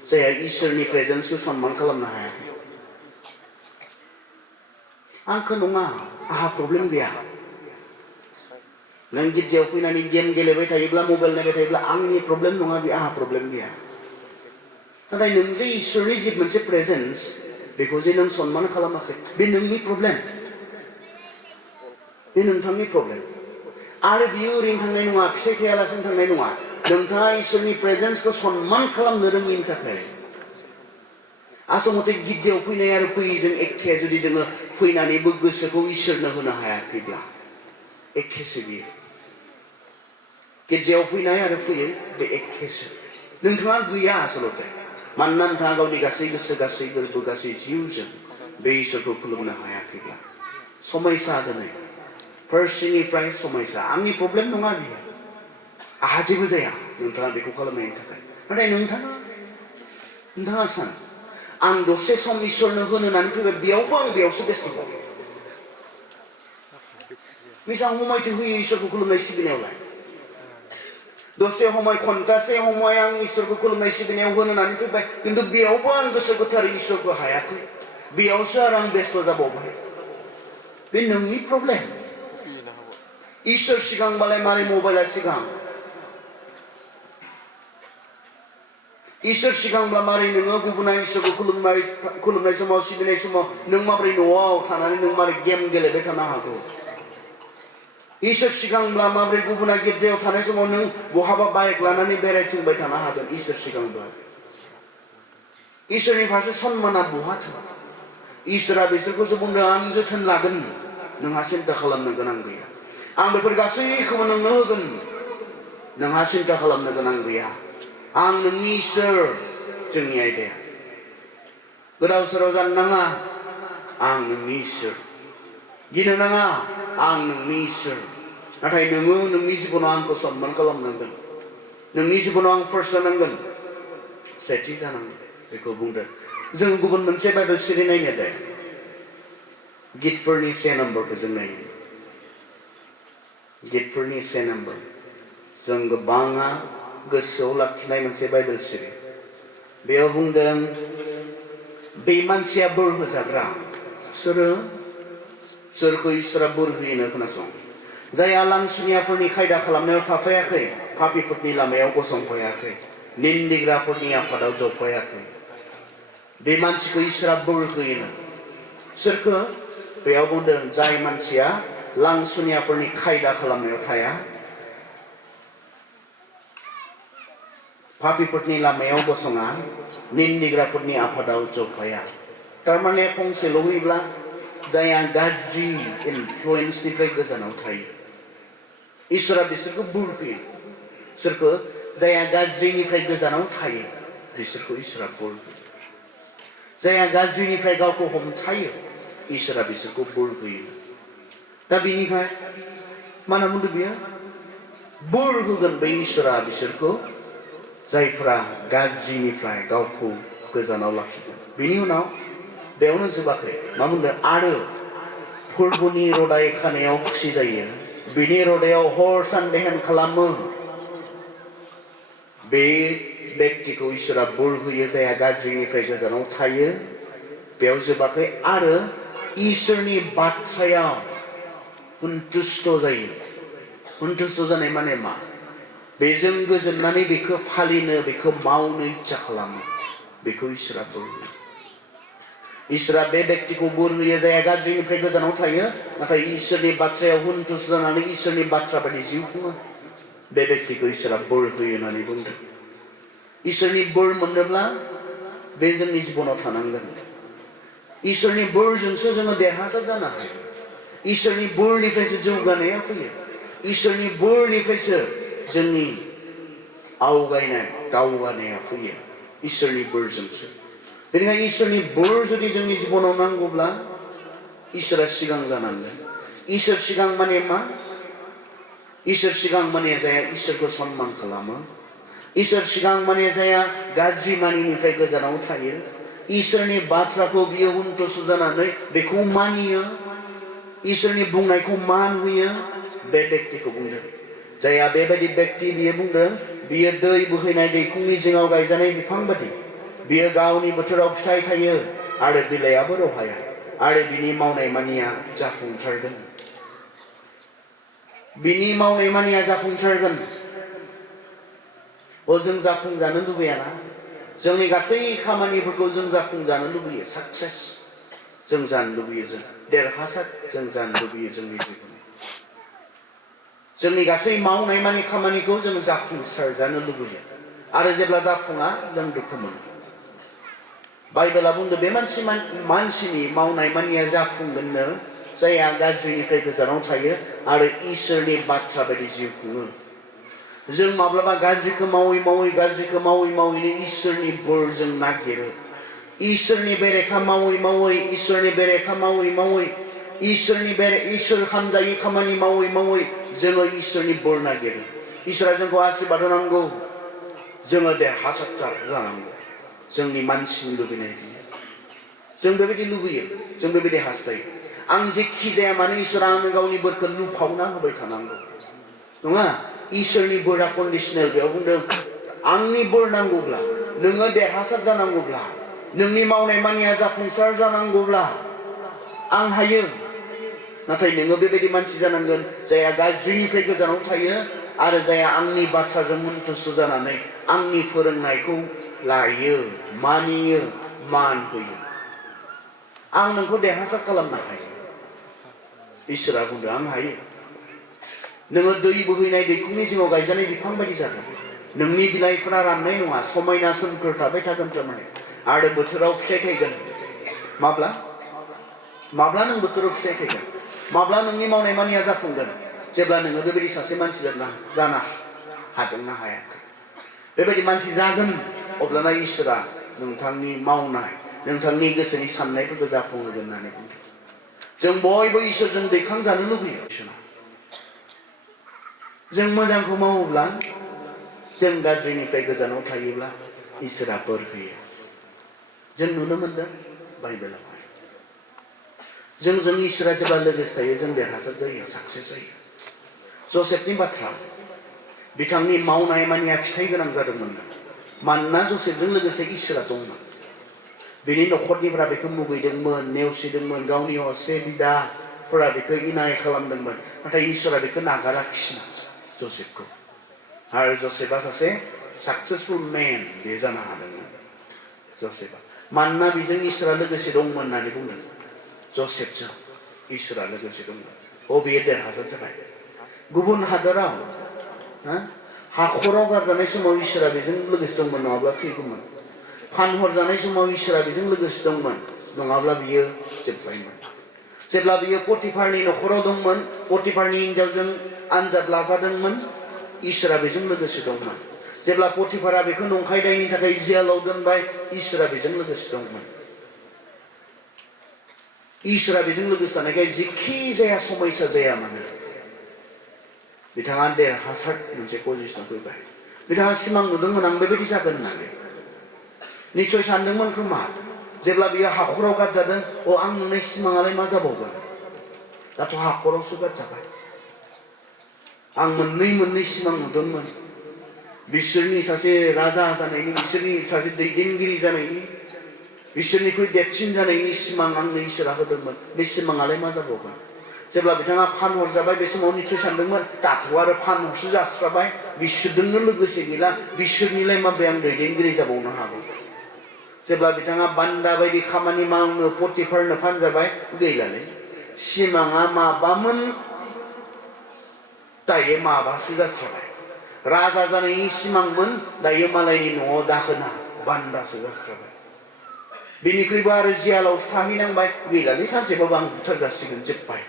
जायहा इसोरनि प्रेजेन्सखौ सनमान खालामनो हायाखै आंखौ नङा आंहा प्रब्लेम गैया नों गिर्जायाव फैनानै गेम गेलेबाय थायोब्ला मबाइल नायबाय थायोब्ला आंनि प्रब्लेम नङा बे आंहा प्रब्लेम गैया नाथाय नों जे इसोरनि जि मोनसे प्रेजेन्स बेखौ जे नों सनमान खालामाखै बे नोंनि प्रब्लेम बे नोंथांनि प्रब्लेम आरो बियो ओरैनो थांनाय नङा फिथाइ थायालासिनो थांनाय नङा नोंथाङा इसोरनि प्रेजेन्सखौ सनमान खालामनो रोङिनि थाखाय आसलमथे गिर्जायाव फैनाय आरो फैयैजों एखे जुदि जोङो फैनानैबो गोसोखौ इसोरनो होनो हायाखैब्ला एखेसो बियो गिर्जायाव फैनाय आरो फैयै बे एखेसो नोंथाङा गैया आसलते मानोना नोंथाङा गावनि गासै गोसो गासै गोरबो गासै जिउजों बे इसोरखौ खुलुमनो हायाखैब्ला समायसा दिनै फारसेनिफ्राय समायसा आंनि प्रब्लेम नङा बियो आहा जेबो जाया नोंथाङा बेखौ खालामनायनि थाखाय नाथाय नोंथाङा सान आं दसे सम इसोरनो होनो होननानै फैबाय बेयावबो आं बेयावसो बेस्थ बेसेबां समायथो होयो इसोरखौ खुलुमनाय सिबिनायावलाय दसे समय घन्टासे समय आं इसोरखौ खुलुमनाय सिबिनायाव होनो होननानै फैबाय खिन्थु बेयावबो आं गोसो गोथारै इसोरखौ हायाखै बेयावसो आरो आं बेस्थ जाबावबाय बे नोंनि प्रब्लेम इसोर सिगांबालाय मारै मबाइला सिगां इसोर सिगांब्ला मारै नोङो गुबुना इसोरखौ खुलुमनाय समाव सिबिनाय समाव नों माबोरै न'आव थानानै नों मारै गेम गेलेबाय थानो हागौ इसोर सिगांब्ला माबोरै गुबुना गिर्जायाव थानाय समाव नों बहाबा बाइक लानानै बेरायथिंबाय थानो हागोन इसोर सिगांब्ला इसोरनि फारसे सनमाना बहाथो इसोरा बिसोरखौसो बुंदों आं जोथोन लागोन नोंहा सिन्था खालामनो गोनां गैया आं बेफोर गासैखौबो नोंनो होगोन नोंहा सिन्था खालामनो गोनां गैया आं नोंनि इसोर जोंनि आयदाया गोदाव सोराव जानो नाङा आं नोंनि इसोर गिनो नाङा आं नोंनि इसोर नाथाय नोङो नोंनि जिबनाव आंखौ सनमान खालामनांगोन नोंनि जिबनाव आं फार्स्ट जानांगोन सेथि जानांगोन बेखौ बुंदों जों गुबुन मोनसे बाइबेल सिरि नायनो दे गितफोरनि 6 नम्बरखौ जों नायनो गितफोरनि 6 नम्बर जों गोबाङा गोसोआव लाखिनाय मोनसे बाइबेल सिरि बेयाव बुंदों बे मानसिया बोर होजाग्रा सोरखौ इसोरा बोर होयोनो खोनासं जाय आलां सुनियाफोरनि खायदा खालामनायाव थाफायाखै पापिफोरनि लामायाव गसंफायाखै निन्दिग्राफोरनि आफादाव जफायाखै बे मानसिखौ इसोरा बोर होयोनो सोरखौ बेयाव बुंदों जाय मानसिया लांसुनियाफोरनि खायदा खालामनायाव थाया पापिफोरनि लामायाव गसङा निन्दिग्राफोरनि आफादाव जफाया थारमाने फंसेल' होयोब्ला जायहा गाज्रि इनफ्लुएन्सनिफ्राय गोजानाव थायो इसोरा बिसोरखौ बोर होयो सोरखौ जायहा गाज्रिनिफ्राय गोजानाव थायो बिसोरखौ इसोरा बोर होयो जायहा गाज्रिनिफ्राय गावखौ हमथायो इसोरा बिसोरखौ बोर होयो दा बिनिखाय मा होनना बुंदों बियो बोर होगोन बै इसोरा बिसोरखौ जायफ्रा गाज्रिनिफ्राय गावखौ गोजानाव लाखिगोन बिनि उनाव बेयावनो जोबाखै मा बुंदों आरो फोरबोनि रदाय खानायाव खुसि जायो बिनि रदायाव हर सान ध्यान खालामो बे व्यक्तिखौ इसोरा बोर होयो जायहा गाज्रिनिफ्राय गोजानाव थायो बेयाव जोबाखै आरो इसोरनि बाथ्रायाव सन्तुष्ट जायो सन्तुष्ट जानाय माने मा बेजों गोजोननानै बेखौ फालिनो बेखौ मावनो इच्छा खालामो बेखौ इसोरा बोर होयो इसोरा बे व्यक्तिखौ बोर होयो जायहा गाज्रिनिफ्राय गोजानाव थायो नाथाय इसोरनि बाथ्रायाव सन्तुष्ट जानानै इसोरनि बाथ्रा बायदि जिउ खुङो बे व्यक्तिखौ इसोरा बोर होयो होननानै बुंदों इसोरनि बोर मोननोब्ला बे जोंनि जिबनाव थानांगोन इसोरनि बोरजोंसो जोङो देरहासार जानो हायो इसोरनि बोरनिफ्रायसो जौगानाया फैयो इसोरनि बोरनिफ्रायसो जोंनि आवगायनाय दावगानाया फैयो इसोरनि बोरजोंसो बेनिखायनो इसोरनि बोर जुदि जोंनि जिबनाव नांगौब्ला इसोरा सिगां जानांगोन इसोर सिगां माने मा इसोर सिगां माने जाया इसोरखौ सन्मान खालामो इसोर सिगां माने जाया गाज्रि मानिनिफ्राय गोजानाव थायो इसोरनि बाथ्राखौ बियो सन्तुष्ट जानानै बेखौ मानियो इसोरनि बुंनायखौ मान होयो बे व्यक्तिखौ बुंदों जायहा बेबायदि व्यक्ति बियो बुंदों बियो दै बोहैनाय दैखरनि जिङाव गायजानाय बिफां बायदि बियो गावनि बोथोराव फिथाइ थायो आरो बिलाइआबो रहाया आरो बिनि मावनाय मानिया जाफुंथारगोन बिनि मावनाय मानिया जाफुंथारगोन जों जाफुंजानो लुबैयाना जोंनि गासै खामानिफोरखौ जों जाफुंजानो लुबैयो साक्सेस जों जानो लुबैयो जों देरहासार जों जानो लुबैयो जोंनि जिबनाव जोंनि गासै मावनाय मानि खामानिखौ जों जाफुंसार जानो लुबैयो आरो जेब्ला जाफुङा जों दुखु मोनो बाइबेला बुंदों बे मानसिनि मावनाय मानिया जाफुंगोननो जायहा गाज्रिनिफ्राय गोजानाव थायो आरो इसोरनि बाथ्रा बायदि जिउ खुङो जों माब्लाबा गाज्रिखौ मावै मावैनो इसोरनि बोर जों नागिरो इसोरनि बेरेखा मावै इसोरनि बेरेखा मावै इसोर हामजायै खामानि मावै जोङो इसोरनि बोर नागिरो इसोरा जोंखौ आशीर्बाद होनांगौ जोङो देरहासार जानांगौ जोंनि मानसिनि लुबैनाय जों बेबायदि लुबैयो जों बेबायदि हास्थायो आं जेखि जाया मानो इसोरा आंनो गावनि बोरखौ लुफावना होबाय थानांगौ नङा इसोरनि बोरा कन्डिशनेल बेयाव बुंदों आंनि बोर नांगौब्ला नोङो देरहासार जानांगौब्ला नोंनि मावनाय मानिया जाफुंसार जानांगौब्ला आं हायो नाथाय नोङो बेबायदि मानसि जानांगोन जायहा गाज्रिनिफ्राय गोजानाव थायो आरो जायहा आंनि बाथ्राजों सन्तुष्ट जानानै आंनि फोरोंनायखौ लायो मानियो मान होयो आं नोंखौ देरहासार खालामनो हायो इसोरा बुंदों आं हायो नोङो दै बोहैनाय दैखरनि जिङाव गायजानाय बिफां बायदि जागोन नोंनि बिलाइफोरा राननाय नङा समायना सोमखोर थाबाय थागोन थारमाने आरो बोथोराव फिथाइ थायगोन माब्ला नों बोथोराव फिथाइ थायगोन माब्ला नोंनि मावनाय मानिया जाफुंगोन जेब्ला नोङो बेबायदि सासे मानसि जानो हादोंना हायाखै बेबायदि मानसि जागोन अब्लाना इसोरा नोंथांनि मावनाय नोंथांनि गोसोनि साननायफोरखौ जाफुंहोगोन होननानै बुंदों जों बयबो इसोरजों दैखांजानो लुबैयो। जों मोजांखौ मावोब्ला जों गाज्रिनिफ्राय गोजानाव थायोब्ला इसोरा बोर होयो। जों नुनो मोनदों बाइबेलावहाय जों इसोरा जेब्ला लोगोसे थायो जों देरहासार जायो, साक्सेस जायो। जसेफनि बाथ्रा, बिथांनि मावनाय मानिया फिथाइ गोनां जादोंमोन मानोना जसेफजों लोगोसे इसोरा दंमोन। बिनि नखरनिफ्रा बेखौ मुगैदोंमोन, नेवसिदोंमोन, गावनि असे बिदाफोरा बेखौ इनाय खालामदोंमोन, नाथाय इसोरा बेखौ नागाराखिसै जसेफखौ। आरो जसेफआ सासे साक्सेसफुल मेन बे जानो हादोंमोन जसेफआ, मानोना बेजों इसोरा लोगोसे दंमोन होननानै बुंदों। जसेफजों इसोरा लोगोसे दंमोन, बेयो देरहासार जाबाय। गुबुन हादोराव हाखराव गारजानाय समाव इसोरा बेजों लोगोसे दंमोन, नङाब्ला थैगौमोन। फानहरजानाय समाव इसोरा बेजों लोगोसे दंमोन, नङाब्ला बियो जोबबायमोन। जेब्ला बियो पटिफारनि नखराव दंमोन, पटिफारनि हिनजावजों आनजाद लाजादोंमोन, इसोरा बेजों लोगोसे दंमोन। जेब्ला पटिफारा बेखौ नंखाय दायनि थाखाय जेलाव दोनबाय, इसोरा बेजों लोगोसे दंमोन। इसोरा बेजों लोगोसे थानायखाय जेखि जाया समयसा जाया मानो बिथाङा देरहासार मोनसे पजिशनाव फैबाय। बिथाङा सिमां नुदोंमोन आं बेबायदि जागोन होननानै। निश्चय सानदोंमोन खोमा जेब्ला बियो हाखराव गारजादों, आं नुनाय सिमाङालाय मा जाबावगोन, दाथ' हाखरावसो गारजाबाय। आं मोननै सिमां नुदोंमोन, बिसोरनि सासे राजा जानायनि, बिसोरनि सासे दैदेनगिरि जानायनि, बिसोरनिख्रुइ देरसिन जानायनि सिमां आंनो इसोरा होदोंमोन। बे सिमाङालाय मा जाबावगोन। जेब्ला बिथाङा फानहरजाबाय, बे समाव निश्चय सानदोंमोन दाथ' आरो फानहरसो जास्राबाय, बिसोरजोंनो लोगोसे गैला, बिसोरनिलाय माबे आं दैदेनगिरि जाबावनो हागौ। जेब्ला बिथाङा बान्दा बायदि खामानि मावनो पटिफारनो फानजाबाय, गैलालै, सिमाङा माबामोन दायो माबासो जास्राबाय। राजा जानायनि सिमांमोन, दायो मालायनि न'आव दाहोना बान्दासो जास्राबाय। बेनिख्रुइबो आरो जियालावसो थाहैनांबाय, गैलालै, सानसेबाबो आं बुथार जासिगोन, जोब्बाय।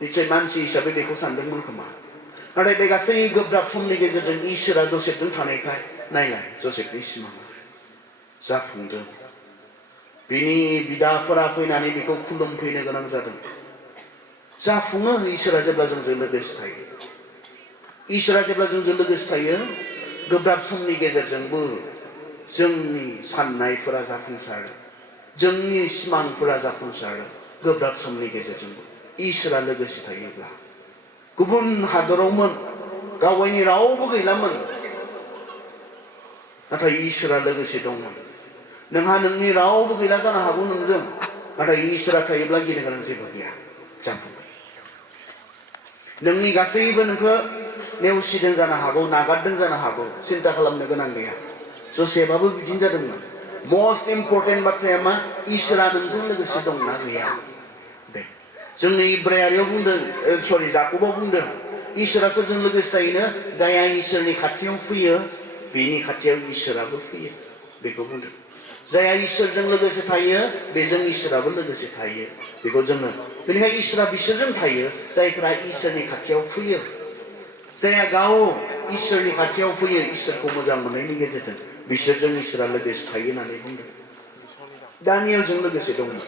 निश्चय मानसि हिसाबै बेखौ सानदोंमोन खोमा। नाथाय बे गासै गोब्राब समनि गेजेरजों इसोरा जसेफजों थानायखाय नायलाय जसेफनि सिमाङा जाफुंदों। बिनि बिदाफोरा फैनानै बेखौ खुलुमफैनो गोनां जादों। जाफुङो इसोरा जेब्ला जोंजों लोगोसे थायो। इसोरा जेब्ला जोंजों लोगोसे थायो, गोब्राब समनि गेजेरजोंबो जोंनि साननायफोरा जाफुंसारो, जोंनि सिमांफोरा जाफुंसारो। गोब्राब समनि गेजेरजोंबो इसोरा लोगोसे थायोब्ला। गुबुन हादरावमोन, गावगायनि रावबो गैलामोन, नाथाय इसोरा लोगोसे दंमोन। नोंहा नोंनि रावबो गैला जानो हागौ नोंजों, नाथाय इसोरा थायोब्ला गिनो गोनां जेबो गैया, जाफुंगोन। नोंनि गासैबो नोंखौ नेवसिदों जानो हागौ, नागारदों जानो हागौ, सिन्था खालामनो गोनां गैया। जसेफआबो बिदिनो जादोंमोन। मस्ट इम्परटेन्ट बाथ्राया मा, इसोरा नोंजों लोगोसे दंना गैया। बे जोंनि इब्रायारियाव बुंदों, जाकबाव बुंदों, इसोरा सोरजों लोगोसे थायोनो, जायहा इसोरनि खाथियाव फैयो बेनि खाथियाव इसोराबो फैयो, बेखौ बुंदों। जायहा इसोरजों लोगोसे थायो बेजों इसोराबो लोगोसे थायो, बेखौ जोङो। बेनिखायनो इसोरा बिसोरजों थायो जायफोरा इसोरनि खाथियाव फैयो। जायहा गाव इसोरनि खाथियाव फैयो, इसोरखौ मोजां मोननायनि गेजेरजों, बिसोरजों इसोरा लोगोसे थायो होननानै बुंदों। दानियेलजों लोगोसे दंमोन,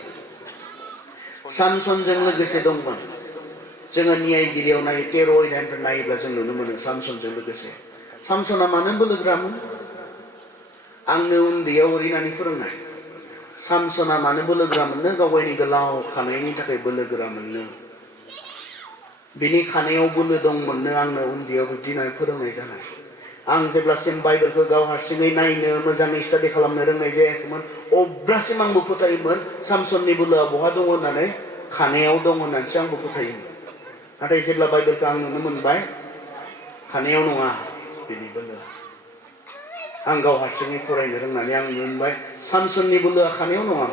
सामसनजों लोगोसे दंमोन। जोङो न्यायगिरियाव नायो, 13 अध्यायनिफ्राय नायोब्ला जों नुनो मोनो सामसनजों लोगोसे। सामसना मानो बोलोग्रामोन? आंनो उन्दैयाव ओरैनानै फोरोंनाय। सामसना मानो बोलोग्रा मोननो? गावगायनि गोलाव खानायनि थाखाय बोलोगोरा मोननो। बिनि खानायाव बोलो दंमोननो, आंनो उन्दैयाव बिब्दि होननानै फोरोंनाय जानाय। आं जेब्लासिम बाइबेलखौ गाव हारसिङै नायनो, मोजाङै स्टाडि खालामनो रोंनाय जायाखैमोन, अब्लासिम आंबो फोथायोमोन सामसननि बोलोआ बहा दङ होननानै, खानायाव दं होननानैसो आंबो फोथायोमोन। नाथाय जेब्ला बाइबेलखौ आं नुनो मोनबाय, खानायाव नङा बिनि बोलोआ। आं गाव हारसिङै फरायनो रोंनानै आं मोनबाय सामसननि बोलोआ खानायाव नङा।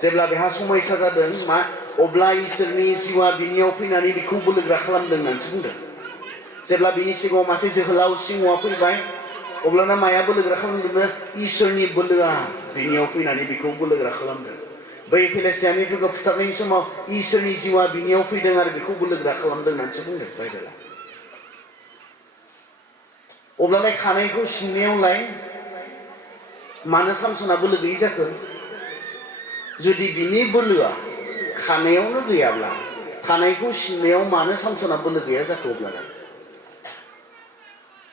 जेब्ला बेहा समयसा जादों मा, अब्ला इसोरनि जिउआ बिनियाव फैनानै बिखौ बोलोग्रा खालामदों होननानैसो बुंदों। जेब्ला बिनि सिगाङाव मासे जोहोलाव सिंहआ फैबाय, अब्लाना माया बोलोग्रा खालामदोंनो? इसोरनि बोलोआ बिनियाव फैनानै बिखौ बोलोग्रा खालामदों। बै फिलिस्टियानफोरखौ फुथारनायनि समाव इसोरनि जिउआ बिनियाव फैदों आरो बिखौ बोलोग्रा खालामदों होननानैसो बुंदों बाइबेला। अब्लालाय खानायखौ सिननायावलाय मानो सामसना बोलो गैयि जाखो? जुदि बिनि बोलोआ खानायावनो गैयाब्ला खानायखौ सिननायाव मानो सामसना बोलो गैया जाखो अब्लालाय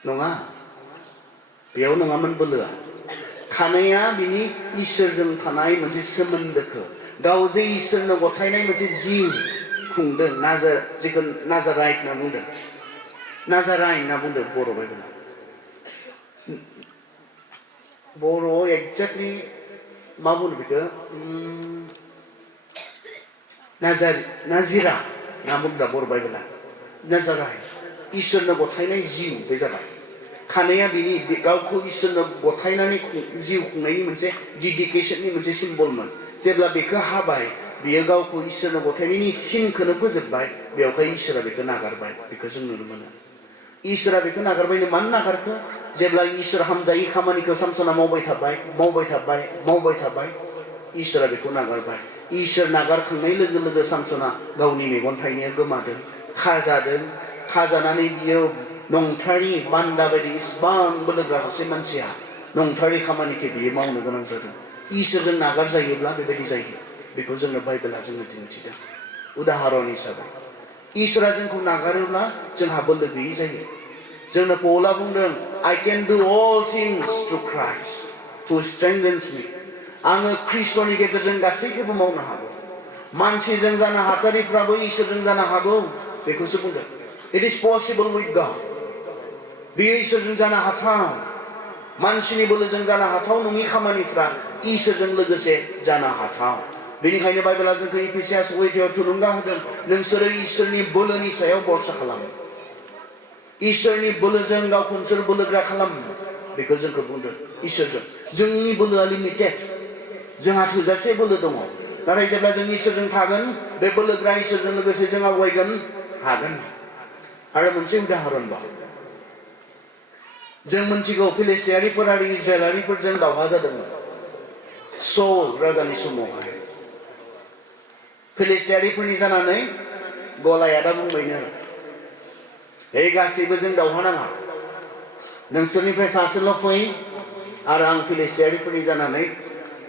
नङा बेयाव नङामोन बोलोआ खानाया बिनि इसोरजों थानाय मोनसे सोमोन्दोखौ गाव जे इसोरनो गथायनाय मोनसे जिउ खुंदों जेखौ नाजाराइट होनना बुंदों नाजाराइन होनना बुंदों बर' बाइबेलाव बर'आव एक्जेक्टलि मा बुङो बेखौ नाजिरा होनना बुंदों बर' बाइबेला नाजाराइन इसोरनो गथायनाय जिउ बे जाबाय खानाया बिनि गावखौ इसोरनो गथायनानै जिउ खुंनायनि मोनसे डेडिकेशननि मोनसे सिम्बलमोन जेब्ला बेखौ हाबाय बियो गावखौ इसोरनो गथायनायनि सिनखौनो फोजोबबाय बेवहाय इसोरा बेखौ नागारबाय बेखौ जों नुनो मोनो इसोरा बेखौ नागारबायनो मानो नागारखो जेब्ला इसोर हामजायै खामानिखौ सामसना मावबाय थाबाय इसोरा बेखौ नागारबाय इसोर नागारखांनाय लोगो लोगो सामसना गावनि मेगन थाइनाया गोमादों खाजानानै बियो नंथारै बान्दा बायदि इसिबां बोलोग्रा सासे मानसिया नंथारै खामानिखौ बियो मावनो गोनां जादों इसोरजों नागारजायोब्ला बेबायदि जायो बेखौ जोंनो बाइबेला जोंनो दिन्थिदों उदाहरन हिसाबै इसोरा जोंखौ नागारोब्ला जोंहा बोलो गैयै जायो जोंनो पौला बुंदों I can do all things through Christ who strengthens me आङो ख्रिस्ट'नि गेजेरजों गासैखौबो मावनो हागौ मानसिजों जानो हाथारिफ्राबो इसोरजों जानो हागौ बेखौसो बुंदों It is possible with God बेयो इसोरजों जानो हाथाव मानसिनि बोलोजों जानो हाथाव नङि खामानिफ्रा इसोरजों लोगोसे जानो हाथाव बेनिखायनो बाइबेला जोंखौ इफिसियास 8 थुलुंगा होदों नोंसोरो इसोरनि बोलोनि सायाव भरसा खालाम इसोरनि बोलोजों गावखौ नोंसोर बोलोग्रा खालाम बेखौ जोंखौ बुंदों इसोरजों जोंनि बोलोआ लिमिटेड जोंहा थोजासे बोलो दङ नाथाय जेब्ला जों इसोरजों थागोन बे बोलोग्रा इसोरजों लोगोसे जों आवगायगोन हागोन आरो मोनसे उदाहरन बाव जों मोनथिगौ फिलिस्टियारिफोर आरो इजराइलारिफोरजों दावहा जादोंमोन सौल राजानि समावहाय फिलिस्टियारिफोरनि जानानै गलायादा बुंबायनो हे गासैबो जों दावहा नाङा नोंसोरनिफ्राय सासेल' फै आरो आं फिलिस्टियारिफोरनि जानानै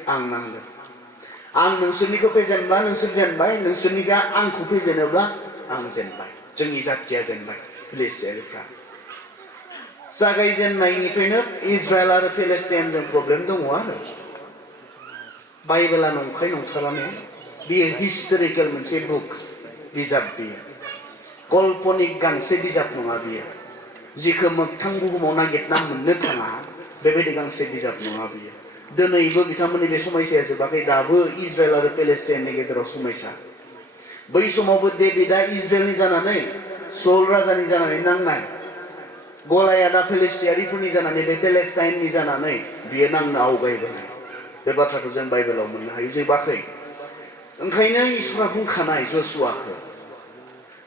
आं नांगोन आं नोंसोरनिखौ फेजेनब्ला नोंसोर जेनबाय नोंसोरनिखौ आंखौ फेजेनोब्ला आं जेनबाय जोंनि जाथिया जेनबाय फिलिस्टियारिफ्रा जागायजेननायनिफ्रायनो इजराइल आरो फिलिस्टियानजों प्रब्लेम दङ आरो बाइबेला नंखाय नंथारानो बेयो हिस्टरिकेल मोनसे बुक बिजाब बेयो कल्पनिक गांसे बिजाब नङा बियो जिखौ मोगथां बुहुमाव नागिरना मोननो थाङा बेबायदि गांसे बिजाब नङा बियो दिनैबो बिथांमोननि बे समयसाया जोबाखै दाबो इजराइल आरो पेलेस्टाइननि गेजेराव समयसा बै समावबो डेभिडआ इजराइलनि जानानै सौल राजानि जानानै नांनाय गलायादा फिलिस्टियारिफोरनि जानानै बे पेलेस्टाइननि जानानै बियो नांनो आवगायबोनाय बे बाथ्राखौ जों बाइबेलाव मोननो हायो जोबाखै ओंखायनो इसोरा बुंखानाय जसुवाखौ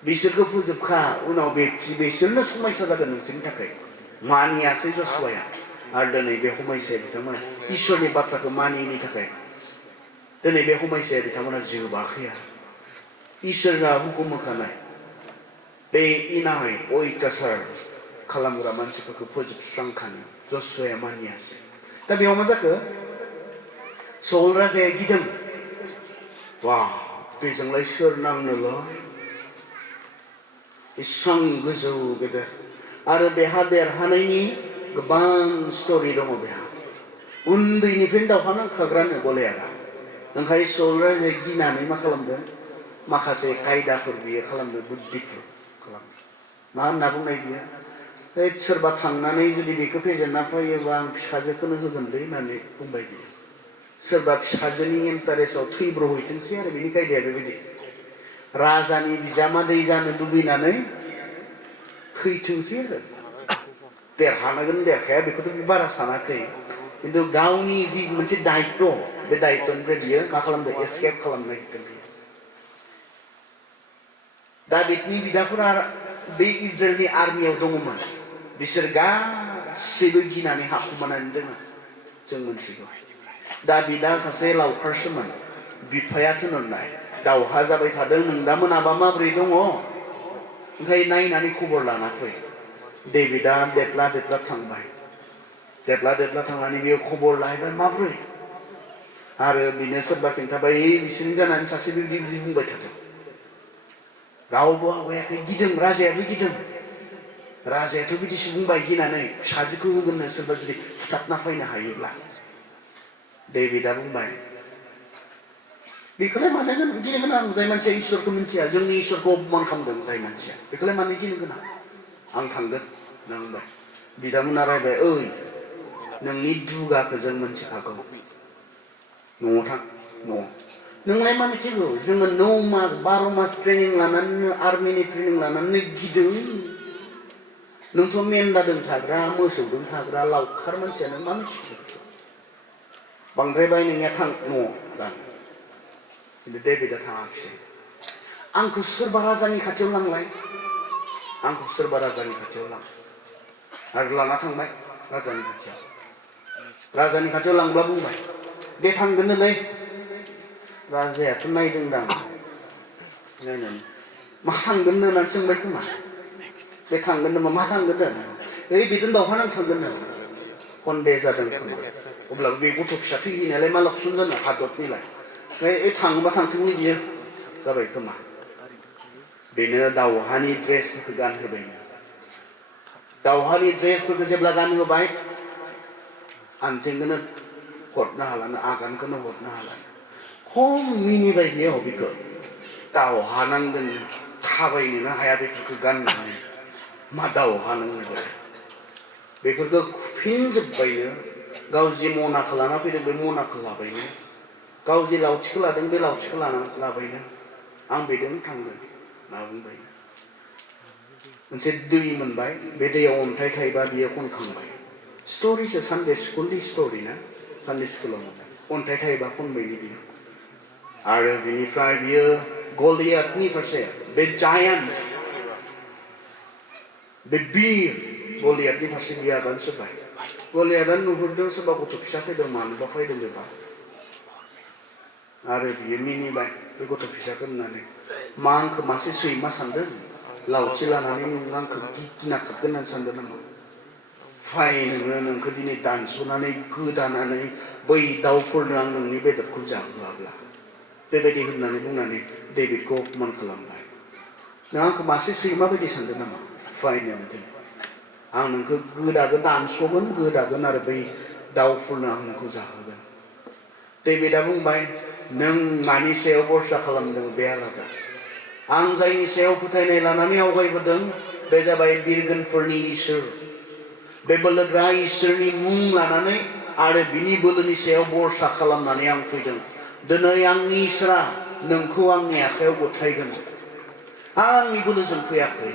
बिसोरखौ फोजोबखा उनाव बिसोरनो समयसा जागोन नोंसोरनि थाखाय मानियासै जसुवाया आरो दिनै बे समयसाया बिथांमोना इसोरनि बाथ्राखौ मानियैनि थाखाय दिनै बे समयसाया बिथांमोना जोबाखै आरो इसोरा हुकुम होखानाय बे इनाय अयथासार खालामग्रा मानसिफोरखौ फोजोबस्रांखानो जसुवाया मानियासै दा बेयाव मा जाखो सौल राजाया गिदों वा बेजोंलाय सोर नांनोल' इसां गोजौ गेदेर आरो बेहा देरहानायनि गोबां स्ट'रि दङ बेहा उन्दैनिफ्रायनो दावहा नांखाग्रानो गलायादा ओंखायनो सौल राजाया गिनानै मा खालामदों माखासे कायदाफोर बियो खालामदों बुद्धिफोर खालामदों मा होनना बुंनाय बियो सोरबा थांनानै जुदि बेखौ फेजेनना फैयोबा आं फिसाजोखौनो होगोनलै होननानै बुंबाय बियो सोरबा फिसाजोनि इन्टारेस्टआव थैब्रहैथोंसै आरो बेनि कायदाया बेबायदि राजानि बिजामादै जानो लुबैनानै थैथोंसै आरो देरहानांगोन देरखाया बेखौथ' बारा सानाखै खिन्थु गावनि जि मोनसे दायित्व बे दायित्वनिफ्राय बियो मा खालामदों एस्केप खालामनो नागिरदों बियो दाबिदनि बिदाफोरा बे इजराइलनि आर्मियाव दङमोन बिसोर गासैबो गिनानै हाखुमानानै दङ जों मोनथिगौ दाबिदा सासे लावखारसोमोन बिफाया थिनहरनाय दावहा जाबाय थादों नोंदा मोनाबा माबोरै दङ ओंखायनो नायनानै खबर लाना फै डेभिडआ देदला थांबाय देदला थांनानै बेयो खबर लाहैबाय माबोरै आरो बिनो सोरबा खिन्थाबाय बिसोरनि जानानै सासे बिदि बिदि बुंबाय थादों रावबो आवगायाखै गिदों राजायाबो गिदों राजायाथ' बिदिसो बुंबाय गिनानै फिसाजोखौ होगोननो सोरबा जुदि फुथारना फैनो हायोब्ला डेभिडआ बुंबाय बेखौलाय मानो गिनो गोनां जाय मानसिया इसोरखौ मिन्थिया जोंनि इसोरखौ अपमान खालामदों जाय मानसिया बेखौलाय मानो गिनो गोनां आं थांगोन होनना बुंबाय बिदामोना रायबाय ओइ नोंनि दुगाखौ जों मिन्थिखागौ न'आव थां न'आव नोंलाय मा मिथिगौ जोङो 9 मास 12 मास ट्रेनिं लानानै आर्मिनि ट्रेनिं लानानै गिदों नोंथ' मेन्दादों थाग्रा मोसौदों थाग्रा लावखार मानसियानो मा मिथिगौ बांद्रायबाय नोंनिया थां न'आव दा खिन्थु डेभिडआ थाङाखिसै आंखौ सोरबा राजानि खाथियाव लांलाय आंखौ सोरबा राजानि खाथियाव लां आरो लाना थांबाय राजानि खाथियाव लांब्ला बुंबाय दे थांगोननोलै राजायाथ' नायदोंदां नायनानै मा थांगोन होननानै सोंबाय खोमा बे थांगोन नामा मा थांगोन होनो ओइ बिदिनो दावहा नां थांगोन नो सन्देह जादों खोमा अब्लाबो बे गथ' फिसा थैहैनायालाय मा लक्ष्मन जानो हादरनिलाय ओइ थाङोबा थांथोंलै बियो जाबाय खोमा बेनो दावहानि ड्रेसफोरखौ गानहोबायनो दावहानि ड्रेसफोरखौ जेब्ला गानहोबाय आनथेंखौनो हरनो हालानो आगानखौनो हरनो हालानो खम मिनिबाय बेयाव बेखौ दावहा नांगोन थाबायनोनो हाया बेफोरखौ गाननानै मा दावहा नांगोन बेफोरखौ खुफिनजोब्बायनो गाव जि मनाखौ लाना फैदों बे मनाखौ लाबायनो गाव जि लावथिखौ लादों बे लावथिखौ लाबायनो आं बेजों थांगोन होनना बुंबाय मोनसे दै मोनबाय बे दैयाव अन्थाइ थायोबा बियो खनखांबाय स्ट'रिसो सानडे स्कुलनि स्ट'रि ना सानडे स्कुलाव मोनबाय अन्थाइ थायोबा खनबायनि बियो आरो बिनिफ्राय बियो गलियाथनि फारसे बे जायान्ट बे बिर गलियाथनि फारसे बियो आगान सुरबाय गलियाथआ नुहुरदों सोरबा गथ' फिसा फैदों मानोबा फैदों बेबा आरो बियो मिनिबाय बे गथ' फिसाखौ नुनानै मा आंखौ मासे सैमा सानदों लावथि लानानै नों आंखौ गिना खारगोन होननानै सानदों नामा फाय नोंखौ दिनै दानस'नानै गोदानानै बै दाउफोरनो आं नोंनि बेदरखौ जाहोआब्ला बेबायदि होननानै बुंनानै डेभिडखौ अपमान खालामबाय नों आंखौ मासे सैमा बायदि सानदों नामा फायनो दिनै आं नोंखौ गोदागोन दानस'गोन गोदागोन आरो बै दाउफोरनो आं नोंखौ जाहोगोन डेभिडआ बुंबाय नों मानि सायाव भरसा खालामदों बे आलादा आं जायनि सायाव फोथायनाय लानानै आवगायबोदों बे जाबाय बिरगोनफोरनि इसोर बे बोलोग्रा इसोरनि मुं लानानै आरो बिनि बोलोनि सायाव भरसा खालामनानै आं फैदों दिनै आंनि इसोरा नोंखौ आंनि आखायाव गथायगोन आंनि बोलोजों फैयाखै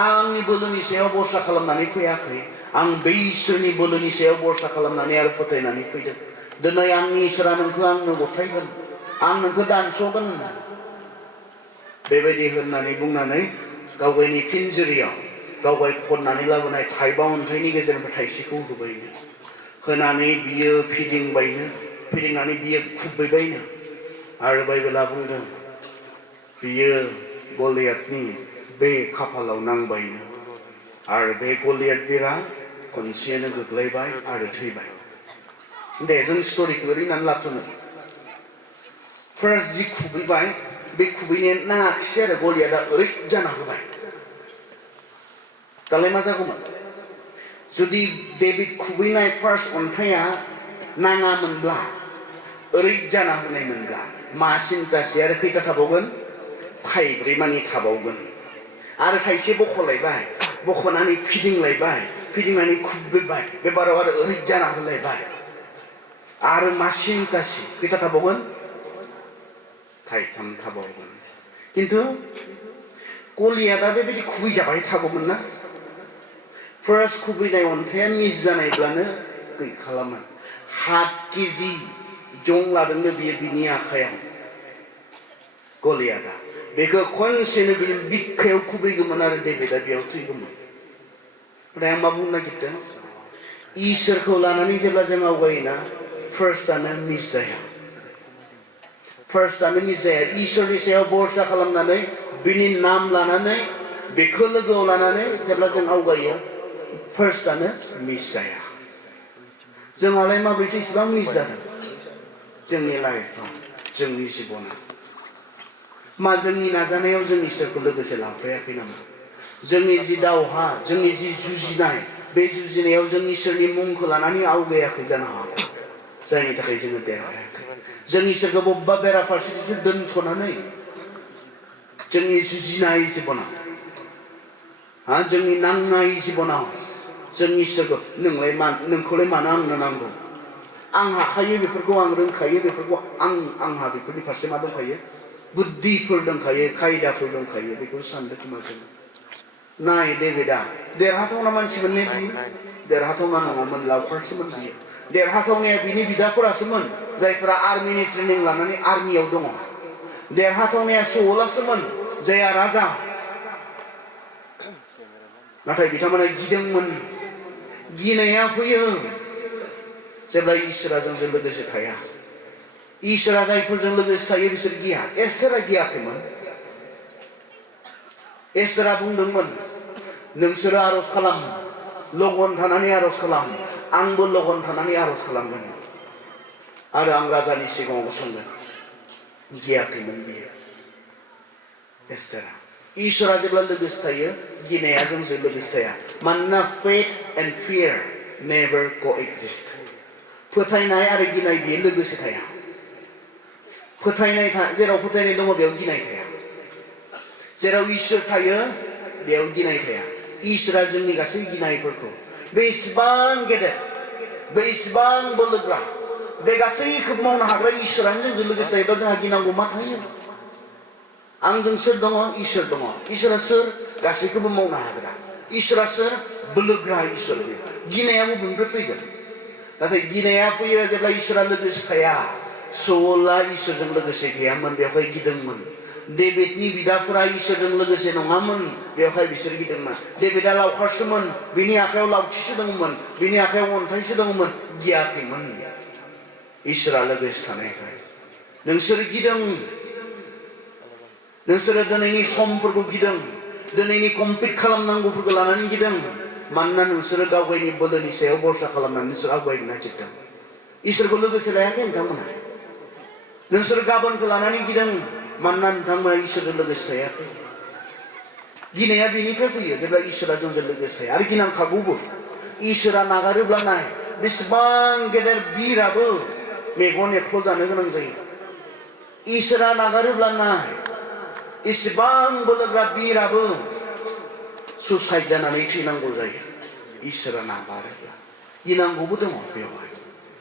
आंनि बोलोनि सायाव भरसा खालामनानै फैयाखै आं बै इसोरनि बोलोनि सायाव भरसा खालामनानै आरो फोथायनानै फैदों दिनै आंनि इसोरा नोंखौ आंनो गथायगोन आं नोंखौ दानस'गोन बेबायदि होननानै बुंनानै गावगायनि फिनजिरियाव गावगाय खननानै लाबोनाय थाइबा अन्थाइनि गेजेरनिफ्राय थाइसेखौ होबायनो होनानै बियो फिदिंनानै बियो खुबैबायनो आरो बाइबेला बुंदों बियो गलियाथनि बे खाफालाव नांबायनो आरो बे गलियाथआ खनसेयैनो गोग्लैबाय आरो थैबाय दे जों स्ट'रिखौ ओरैनानै लाथ'नो फार्स्ट जि खुबैबाय बे खुबैनाया नाङाखिसै आरो गलियाथआ ओरै जाना होबाय दालाय मा जागौमोन जुदि डेभिड खुबैनाय फार्स्ट अन्थाइया नाङामोनब्ला ओरै जाना होनायमोनब्ला मा सिन्तासै आरो खैथा थाबावगोन थाइब्रै मानि थाबावगोन आरो थाइसे बख'लायबाय बख'नानै फिदिंनानै खुबैबाय बे बाराव आरो ओरै जाना होलायबाय आरो मा सिन्तासै खैथा थाबावगोन थाइथाम थाबावगोन खिन्थु गलियाथआ बेबायदि खुबैजाबाय थागौमोन ना फार्स्ट खुबैनाय अन्थाइया मिस जानायब्लानो गैखालामोन 7 केजि जं लादोंनो बियो बिनि आखायाव गलियाथआ बेखौ खनसेनो बिनि बिखायाव खुबैगौमोन आरो डेभिडआ बेयाव थैगौमोन ओमफ्राय आं मा बुंनो नागिरदों इसोरखौ लानानै जेब्ला जों आवगायोना फार्स्टआनो मिस जाया इसोरनि सायाव भरसा खालामनानै बिनि नाम लानानै बेखौ लोगोआव लानानै जेब्ला जों आवगायो फार्स्टआनो मिस जाया जोंहालाय माब्रैथो इसेबां मिस जादों जोंनि लाइफआव जोंनि जिबनाव मा जोंनि नाजानायाव जों इसोरखौ लोगोसे लांफायाखै नामा जोंनि जि दावहा जोंनि जि जुजिनाय बे जुजिनायाव जों इसोरनि मुंखौ लानानै आवगायाखै जानो हागौ जायनि थाखाय जोङो देरहायाखै जों इसोरखौ बबेबा बेराफारसेथिंसो दोनथ'नानै जोंनि जुजिनाय जिबनाव जोंनि नांनाय जिबनाव जों इसोरखौ नोंखौलाय मानो आंनो नांगौ आं हाखायो बेफोरखौ आं रोंखायो बेफोरखौ आंहा बेफोरनि फारसे मा दंखायो बुद्धिफोर दंखायो खायदाफोर दंखायो बेखौ सानदों खोमा जों नाय डेभिडा देरहाथावना मानसिमोन ने बियो देरहाथावना नङामोन लावखारसोमोन बियो देरहाथावनाया बिनि बिदाफोरासोमोन जायफोरा आर्मिनि ट्रेनिं लानानै आर्मियाव दङ देरहाथावनाया सौलासोमोन जायहा राजा नाथाय बिथांमोना गिदोंमोन गिनाया फैयो जेब्ला इसोरा जोंजों लोगोसे थाया इसोरा जायफोरजों लोगोसे थायो बिसोर गिया एस्तेरा गियाखैमोन एस्तेरा बुंदोंमोन नोंसोरो आरज खालाम लगन थानानै आरज खालाम आंबो लगन थानानै आरज खालामगोन आरो आं राजानि सिगाङाव गसंगोन गियाखैमोन बियो एस्तेरा इसोरा जेब्ला लोगोसे थायो गिनाया जोंजों लोगोसे थाया मानोना फेथ एन्ड फियार नेभार कोएक्सिस्ट फोथायनाय आरो गिनाय बियो लोगोसे थाया फोथायनाय जेराव फोथायनाय दङ बेयाव गिनाय थाया जेराव इसोर थायो बेयाव गिनाय थाया इसोरा जोंनि गासै गिनायफोरखौ बेसेबां गेदेर बेसेबां बोलोग्रा बे गासैखौबो मावनो हाग्रा इसोरानो जोंजों लोगोसे थायोब्ला जोंहा गिनांगौ मा थायो आंजों सोर दङ इसोर दङ इसोरा सोर गासैखौबो मावनो हाग्रा इसोरा सोर बोलोग्रा इसोर गिनाया बबेनिफ्राय फैगोन नाथाय गिनाया फैयो जेब्ला इसोरा लोगोसे थाया सौला इसोरजों लोगोसे गैयामोन बेवहाय गिदोंमोन डेभिडनि बिदाफोरा इसोरजों लोगोसे नङामोन बेवहाय बिसोर गिदोंमोन डेभिडा लावखारसोमोन बिनि आखायाव लावथिसो दंमोन बिनि आखायाव अन्थाइसो दंमोन गियाखैमोन इसोरा लोगोसे थानायखाय नोंसोर गिदों नोंसोरो दिनैनि समफोरखौ गिदों दिनैनि कमप्लिट खालामनांगौफोरखौ लानानै गिदों मानोना नोंसोरो गावगायनि बोलोनि सायाव भरसा खालामनानै नोंसोर आवगायनो नागिरदों इसोरखौ लोगोसे लायाखै नोंथांमोना नोंसोर गाबोनखौ लानानै गिदों मानोना नोंथांमोना इसोरजों लोगोसे थायाखै गिनाया बेनिफ्राय फैयो जेब्ला इसोरा जोंजों लोगोसे थाया आरो गिनांखागौबो इसोरा नागारोब्ला नाय बेसेबां गेदेर बिराबो मेगन एख्ल' जानो गोनां जायो इसोरा नागारोब्ला नाय इसेबां बोलोग्रा बिराबो सुसाइड जानानै थैनांगौ जायो इसोरा नागारोब्ला गिनांगौबो दङ बेवहाय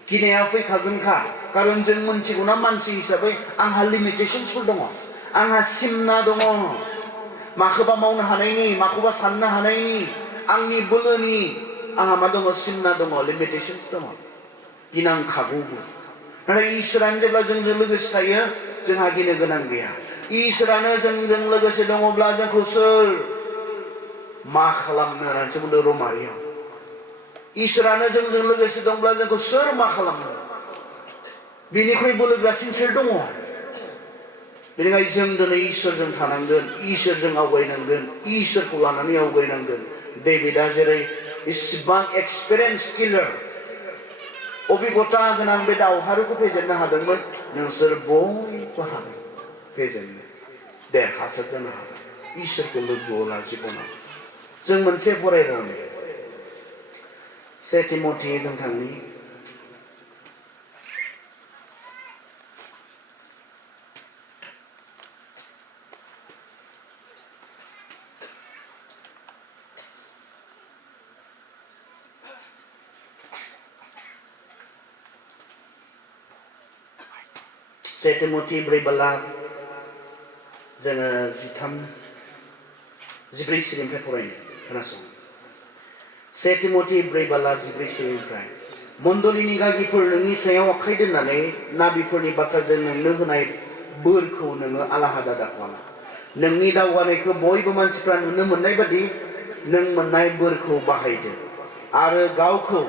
गिनाया फैखागोनखा खारन जों मोनथिगौना मानसि हिसाबै आंहा लिमिटेशन्सफोर दङ आंहा सिमना दङ माखौबा मावनो हानायनि माखौबा साननो हानायनि आंनि बोलोनि आंहा मा दङ सिमना दङ लिमिटेशन्स दङ गिनांखागौबो नाथाय इसोरानो जेब्ला जोंजों लोगोसे थायो जोंहा गिनो गोनां गैया इसोरानो जोंजों लोगोसे दङब्ला जोंखौ सोर मा खालामनो होननानैसो बुंदों रमारियाव इसोरानो जोंजों लोगोसे दंब्ला जोंखौ सोर मा खालामनो बेनिख्रुइ बोलोग्रासिन सोर दङ बेनिखायनो जों दिनै इसोरजों थानांगोन इसोरजों आवगायनांगोन इसोरखौ लानानै आवगायनांगोन डेभिडा जेरै इसिबां एक्सपिरियेन्स किलार अभिगता गोनां बे दावहारुखौ फेजेननो हादोंमोन नोंसोर बयबो हागोन फेजेननो देरहासार जानो हागोन इसोरखौ लोगोआव ला जिबनाव जों मोनसे फरायबावनो से तिमथि जों थांनि से तिमथि 4 बालाब जोङो 13-14 सिरिनिफ्राय फरायनो खोनासं से तिमथि 4 बालाब 14 सिरिनिफ्राय मण्डलिनि गागिफोर नोंनि सायाव आखाइ दोननानै नाबिफोरनि बाथ्राजों नोंनो होनाय बोरखौ नोङो आलाहादा दाखालाम नोंनि दावगानायखौ बयबो मानसिफ्रा नुनो मोननाय बादि नों मोननाय बोरखौ बाहायदो आरो गावखौ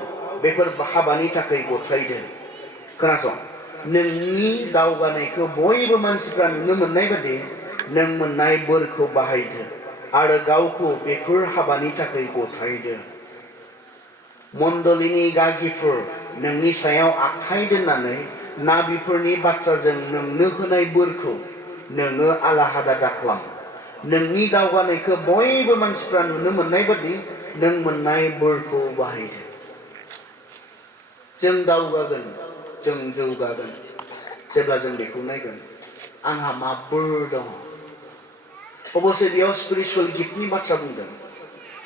बेफोर हाबानि थाखाय गथायदो खोनासं नोंनि दावगानायखौ बयबो मानसिफ्रा नुनो मोननाय बादि नों मोननाय बोरखौ बाहायदो आरो गावखौ बेफोर हाबानि थाखाय गथायदो मण्डलिनि गागिफोर नोंनि सायाव आखाइ दोननानै नाबिफोरनि बाथ्राजों नोंनो होनाय बोरखौ नोङो आला हादा दाखालाम नोंनि दावगानायखौ बयबो मानसिफ्रा नुनो मोननाय बादि नों मोननाय बोरखौ बाहायदो जों दावगागोन जों जौगागोन जेब्ला जों बेखौ नायगोन आंहा मा बोर दङ अबसे बेयाव स्पिरिचुअल गिफ्टनि बाथ्रा बुंदों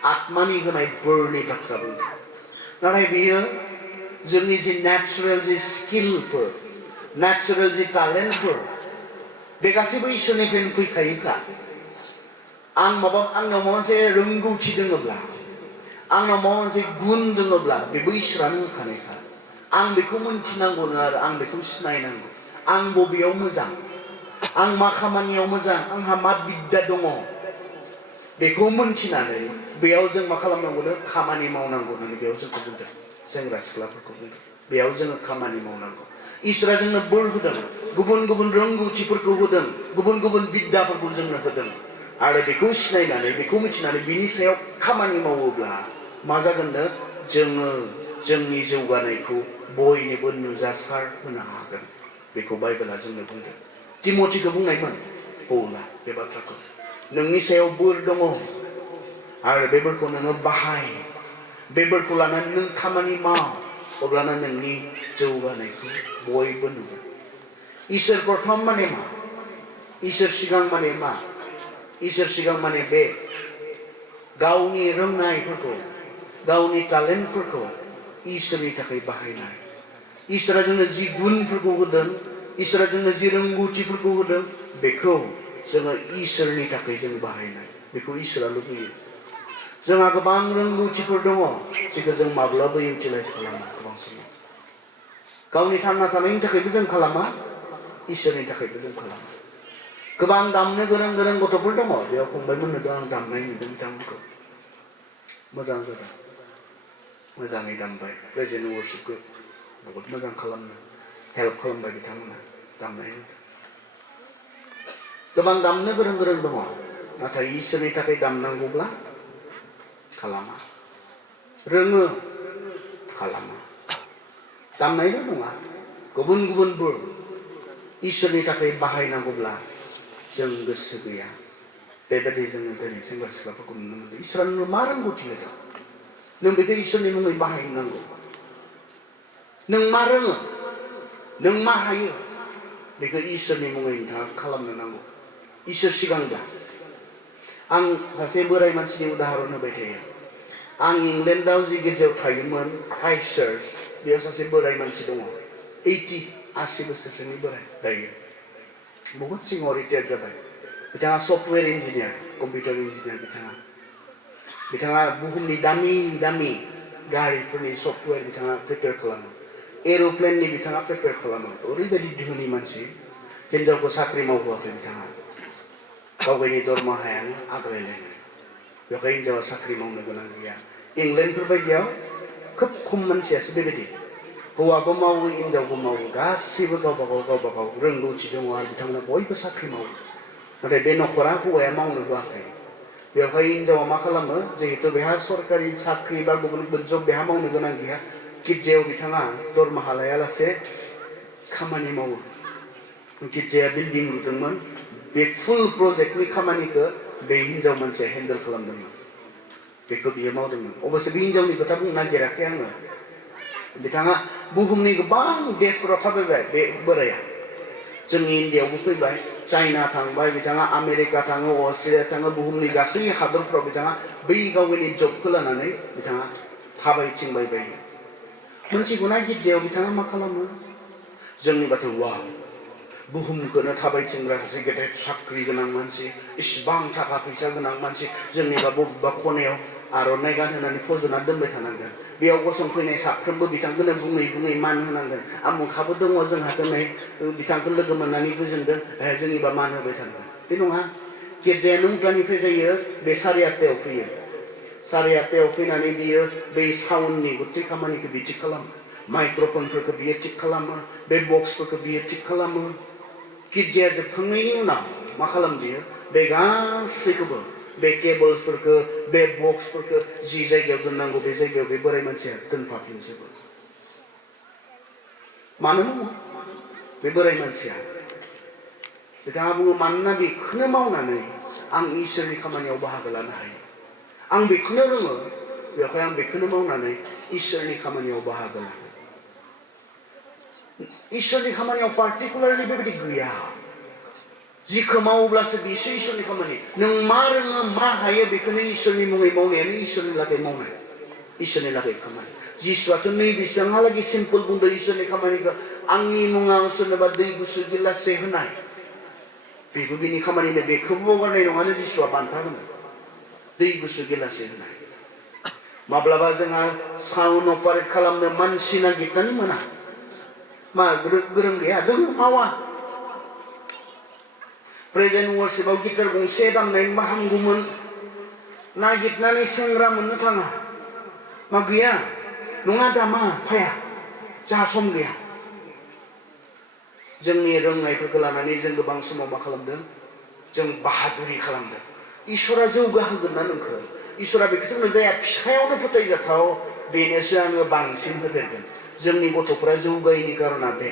आत्मानि होनाय बोरनि बाथ्रा बुंदों नाथाय बेयो जोंनि जि नेचुरेल जि स्किलफोर नेचुरेल जि टेलेन्टफोर बे गासैबो इसोरनिफ्रायनो फैखायोखा आंनाव माबा मोनसे रोंगौथि दङब्ला आंनाव माबा मोनसे गुन दङब्ला बेबो इसोरानो होखानायखा आं बेखौ मोनथिनांगौनो आरो आं बेखौ सिनायनांगौ आं बबेयाव मोजां आं मा खामानियाव मोजां आंहा मा बिद्दा दङ बेखौ मोनथिनानै बेयाव जों मा खालामनांगौनो खामानि मावनांगौ होननानै बेयाव जोंखौ बुंदों सेंग्रा सिख्लाफोरखौ बुंदों बेयाव जोङो खामानि मावनांगौ इसोरा जोंनो बोर होदों गुबुन गुबुन रोंगौथिफोरखौ होदों गुबुन गुबुन बिद्दाफोरखौ जोंनो होदों आरो बेखौ सिनायनानै बेखौ मिथिनानै बिनि सायाव खामानि मावोब्ला मा जागोननो जोङो जोंनि जौगानायखौ बयनोबो नुजासार होनो हागोन बेखौ बाइबेला जोंनो बुंदों तिमथिखौ बुंनायमोन पौला बे बाथ्राखौ नोंनि सायाव बोर दङ आरो बे बोरखौ नोङो बाहाय बे बोरखौ लानानै नों खामानि माव अब्लाना नोंनि जौगानायखौ बयबो नुगोन इसोर प्रथम माने मा इसोर सिगां माने मा इसोर सिगां माने बे गावनि रोंनायफोरखौ गावनि टेलेन्टफोरखौ इसोरनि थाखाय बाहायनाय इसोरा जोंनो जि गुनफोरखौ होदों इसोरा जोंनो जि रोंगौथिफोरखौ होदों बेखौ जोङो इसोरनि थाखाय जों बाहायनाय बेखौ इसोरा लुबैयो जोंहा गोबां रोंगौथिफोर दङ जेखौ जों माब्लाबा इउटिलाइज खालामा गोबां समाव गावनि थांना थानायनि थाखायबो जों खालामा इसोरनि थाखायबो जों खालामा गोबां दामनो गोरों गोरों गथ'फोर दङ बेयाव फंबायमोननो आं दामनाय नुदों बिथांमोनखौ मोजां जादों मोजाङै दामबाय प्रेजेन्ट वर्शिपखौ बहुत मोजां खालामनो हेल्प खालामबाय बिथांमोना दामनाय गोबां दामनो गोरों गोरों दङ नाथाय इसोरनि थाखाय दामनांगौब्ला खालामा रोङो खालामा दामनायल' नङा गुबुन गुबुन बोर इसोरनि थाखाय बाहायनांगौब्ला जों गोसो गैया बेबायदि जोङो दिनै सेंग्रा सिख्लाफोरखौ नुनो मोनदों इसोरा नोंनो मा रोंगौथि होदों नों बेखौ इसोरनि मुङै बाहायनांगौ नों मा रोङो नों मा हायो बेखौ इसोरनि मुङै नोंथाङा खालामनो नांगौ इसोर सिगांब्ला आं सासे बोराय मानसिनि उदाहरन होबाय थायो आं इंलेन्डआव जि गिर्जायाव थायोमोन हाइट चार्च बेयाव सासे बोराय मानसि दङ 80 बोसोरसोनि बोराय दायो बहुत सिगाङाव रिटायार जाबाय बिथाङा सफ्टवेयर इन्जिनियार कम्पिउटार इन्जिनियार बिथाङा बुहुमनि दामि दामि गारिफोरनि सफ्टवेयर बिथाङा प्रिपेयार खालामो एर'प्लेननि बिथाङा प्रिपेयार खालामो ओरैबायदि धोनि मानसि हिनजावखौ साख्रि मावहोआखै बिथाङा गावगायनि दरमाहायानो आग्लायलायनाय बेवहाय हिनजावा साख्रि मावनो गोनां गैया इंलेन्डफोर बायदियाव खोब खम मानसियासो बेबायदि हौवाबो मावो हिनजावबो मावो गासैबो गावबा गाव रोंगौथि दङ आरो बिथांमोना बयबो साख्रि मावो नाथाय बे न'खरा हौवाया मावनो होआखै बेवहाय हिनजावा मा खालामो जिहेतु बेहा सरकारि साख्रि बा गुबुन गुबुन जब बेहा मावनो गोनां गैया गिर्जायाव बिथाङा दरमाहा लायालासे खामानि मावो गिर्जाया बिल्डिं लुदोंमोन बे फुल प्रजेक्टनि खामानिखौ बे हिनजाव मानसिया हेन्डेल खालामदोंमोन बेखौ बियो मावदोंमोन अबसे बे हिनजावनि खोथा बुंनो नागिराखै आङो बिथाङा बुहुमनि गोबां देशफोराव थाबायबाय बे बोराया जोंनि इन्डियायावबो फैबाय चाइना थांबाय बिथाङा आमेरिका थाङो अस्ट्रेलिया थाङो बुहुमनि गासै हादरफ्राव बिथाङा बै गावनि जबखौ लानानै बिथाङा थाबायथिंबाय बायो मोनथिगौना गिर्जायाव बिथाङा मा खालामो जोंनि बाथौ वाव बुहुमखौनो थाबायथिंग्रा सासे गेदेर साख्रि गोनां मानसि इसिबां थाखा फैसा गोनां मानसि जोंनिबा बबेबा खनायाव आर'नाइ गानहोनानै फज'ना दोनबाय थानांगोन बेयाव गसंफैनाय साफ्रोमबो बिथांखौनो बुङै बुङै मान होनांगोन आमुखाबो दङ जोंहा दिनै बिथांखौ लोगो मोननानै गोजोनदों जोंनिबा मान होबाय थानांगोन बे नङा गिर्जाया 9टानिफ्राय जायो बे 8:30 फैयो 8:30 फैनानै बियो बै साउन्डनि गुथै खामानिखौ बि थिग खालामो माइक्र'फनफोरखौ बियो थिग खालामो बे बक्सफोरखौ बियो थिग खालामो गिर्जाया जोबखांनायनि उनाव मा खालामो बियो बे गासैखौबो बे केबल्सफोरखौ बे बक्सफोरखौ जि जायगायाव दोननांगौ बे जायगायाव बे बोराय मानसिया दोनफाफिनजोबो मानो बे बोराय मानसिया बिथाङा बुङो मानोना बेखौनो मावनानै आं इसोरनि खामानियाव बाहागो लानो हायो आं बेखौनो रोङो बेखायनो आं बेखौनो मावनानै इसोरनि खामानियाव बाहागो लानो इसोरनि खामानियाव पार्टिकुलारलि बेबायदि गैया जिखौ मावोब्लासो बेसो इसोरनि खामानि नों मा रोङो मा हायो बेखौनो इसोरनि मुङै मावनायानो इसोरनि लागै मावनाय इसोरनि लागै खामानि जिसुआथ' नैबेसेबांहालागै सिम्पोल बुंदों इसोरनि खामानिखौ आंनि मुङाव सोरनोबा दै गुसु गिलाससे होनाय बेबो बिनि खामानिनो बेखौबो बावगारनाय नङानो जिसुआ बान्था होनो दै गुसु गिलाससे होनाय माब्लाबा जोंहा साउन्ड अपारेट खालामनो मानसि नागिरनानै मोना मा गोरों गैया दोङो मावा प्रेजेन्ट वर्शिपआव गिटार गंसे दामनाय मा हामगौमोन नागिरनानै सेंग्रा मोननो थाङा मा गैया नङा दामा फाया जोंहा सम गैया जोंनि रोंनायफोरखौ लानानै जों गोबां समाव मा खालामदों जों बाहादुरि खालामदों इसोरा जौगाहोगोन ना नोंखौ इसोरा बेखौसो बुंदों जायहा फिसायावनो फोथायजाथाव बेनोसो आङो बांसिन होदेरगोन जोंनि गथ'फ्रा जौगायैनि कारना बे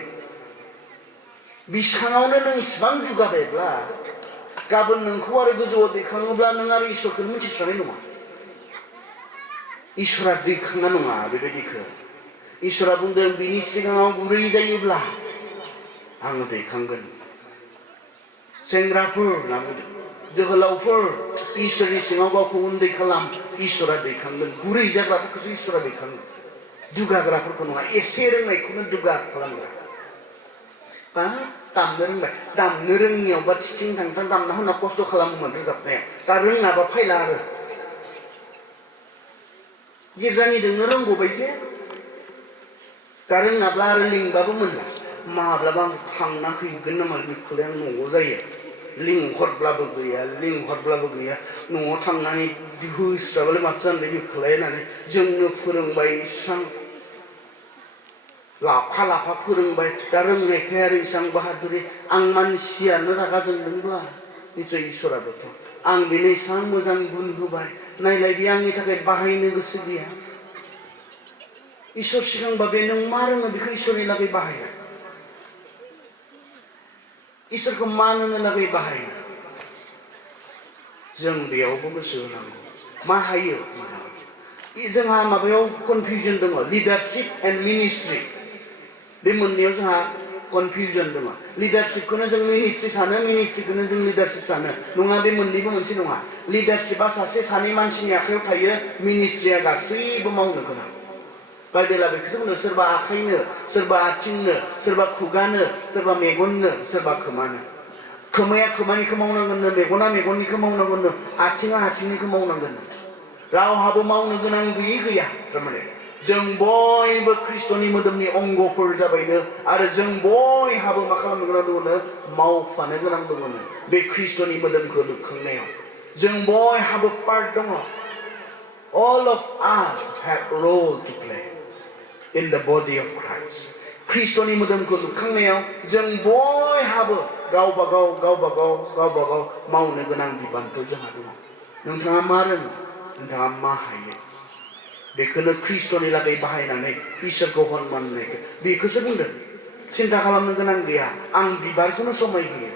बिसाङावनो नों इसिबां दुगाबायब्ला गाबोन नोंखौ आरो गोजौआव दैखाङोब्ला नों आरो इसोरखौ मिथिस्रानाय नङा इसोरा दैखाङा नङा बेबायदिखौ इसोरा बुंदों बिनि सिगाङाव गुरै जायोब्ला आङो दैखांगोन सेंग्राफोर होनना बुंदों जोहोलावफोर इसोरनि सिङाव गावखौ उन्दै खालाम इसोरा दैखांगोन गुरै जाग्राफोरखौसो इसोरा दैखाङो दुगाग्राफोरखौ नङा एसे रोंनायखौनो दुगा खालामग्रा बा दामनो रोंबाय दामनो रोङियावबा थिथिं थांथां दामना होना खस्थ' खालामोमोन रोजाबनायाव दा रोङाबा फायला आरो गिर्जानिजोंनो रोंगौबाय जे दा रोङाब्ला आरो लिंबाबो मोनला माब्लाबा आं थांना हैगोन नामा बेखौलाय आं न'आव जायो लिंहरब्लाबो गैया न'आव थांनानै होस्राबालाय माथो जानोलाय बेखौलाय होननानै जोंनो फोरोंबाय इसां लाफा लाफा फोरोंबाय दा रोंनायखाय आरो इसां बाहादुरि आं मानसियानो रागा जोंदोंब्ला निसय इसोराबोथ' आं बेनो इसां मोजां गुन होबाय नायलाय बे आंनि थाखाय बाहायनो गोसो गैया इसोर सिगांबा बे नों मा रोङो बेखौ इसोरनि लागै बाहायनाय इसोरखौ मान होनो लागै बाहायनाय जों बेयावबो गोसो होनांगौ मा हायो जोंहा माबायाव कनफिउजन दङ लिडारशिप एन्ड मिनिस्ट्रि बे मोननैयाव जोंहा कनफिउजन दङ लिडारशिपखौनो जों मिनिस्ट्रि सानो मिनिस्ट्रिखौनो जों लिडारशिप सानो नङा बे मोननैबो मोनसे नङा लिडारशिपआ सासे सानै मानसिनि आखायाव थायो मिनिस्ट्रिया गासैबो मावनो गोनां बाइबेला बेखौसो बुंदों सोरबा आखाइनो सोरबा आथिंनो सोरबा खुगानो सोरबा मेगननो सोरबा खोमानो खोमाया खोमानिखौ मावनांगोननो मेगना मेगननिखौ मावनांगोननो आथिङा आथिंनिखौ मावनांगोननो रावहाबो मावनो गोनां गैया थारमाने जों बयबो ख्रिस्ट'नि मोदोमनि अंगफोर जाबायनो आरो जों बयहाबो मा खालामनो गोनां दङनो मावफानो गोनां दङनो बे ख्रिस्ट'नि मोदोमखौ लुखांनायाव जों बयहाबो पार्ट दङ all of us have a role to play in the body of Christ ख्रिस्ट'नि मोदोमखौ लुखांनायाव जों बयहाबो गावबा गाव मावनो गोनां बिबानफोर जोंहा दङ नोंथाङा मा रोङो नोंथाङा मा हायो बेखौनो ख्रिस्ट'नि लागै बाहायनानै इसोरखौ सनमान होनायखौ बेखौसो बुंदों सिन्था खालामनो गोनां गैया आं बिबारखौनो समायहोयो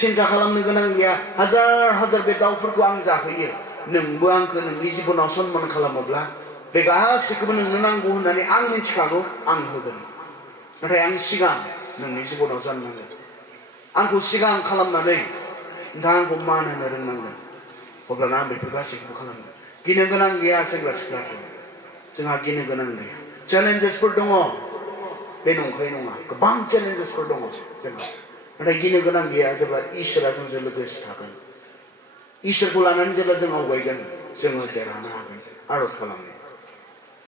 सिन्था खालामनो गोनां गैया हाजार बे दाउफोरखौ आं जाहोयो नोंबो आंखौ नोंनि जिबनाव सनमान खालामोब्ला बे गासैखौबो नोंनो नांगौ होननानै आं मिथिखागौ आं होगोन नाथाय आं सिगां नोंनि जिबनाव जाननांगोन आंखौ सिगां खालामनानै नोंथाङा आंखौ मान होनो रोंनांगोन अब्लाना आं बेफोर गासैखौबो खालामगोन गिनो गोनां गैया सेंग्रा सिख्लाफोर जोंहा गिनो गोनां गैया चेलेन्जेसफोर दङ बे नंखाय नङा गोबां चेलेन्जेसफोर दङ जोंहा नाथाय गिनो गोनां गैया जेब्ला इसोरा जोंजों लोगोसे थागोन इसोरखौ लानानै जेब्ला जों आवगायगोन जोङो देरहानो हागोन आरज खालामनो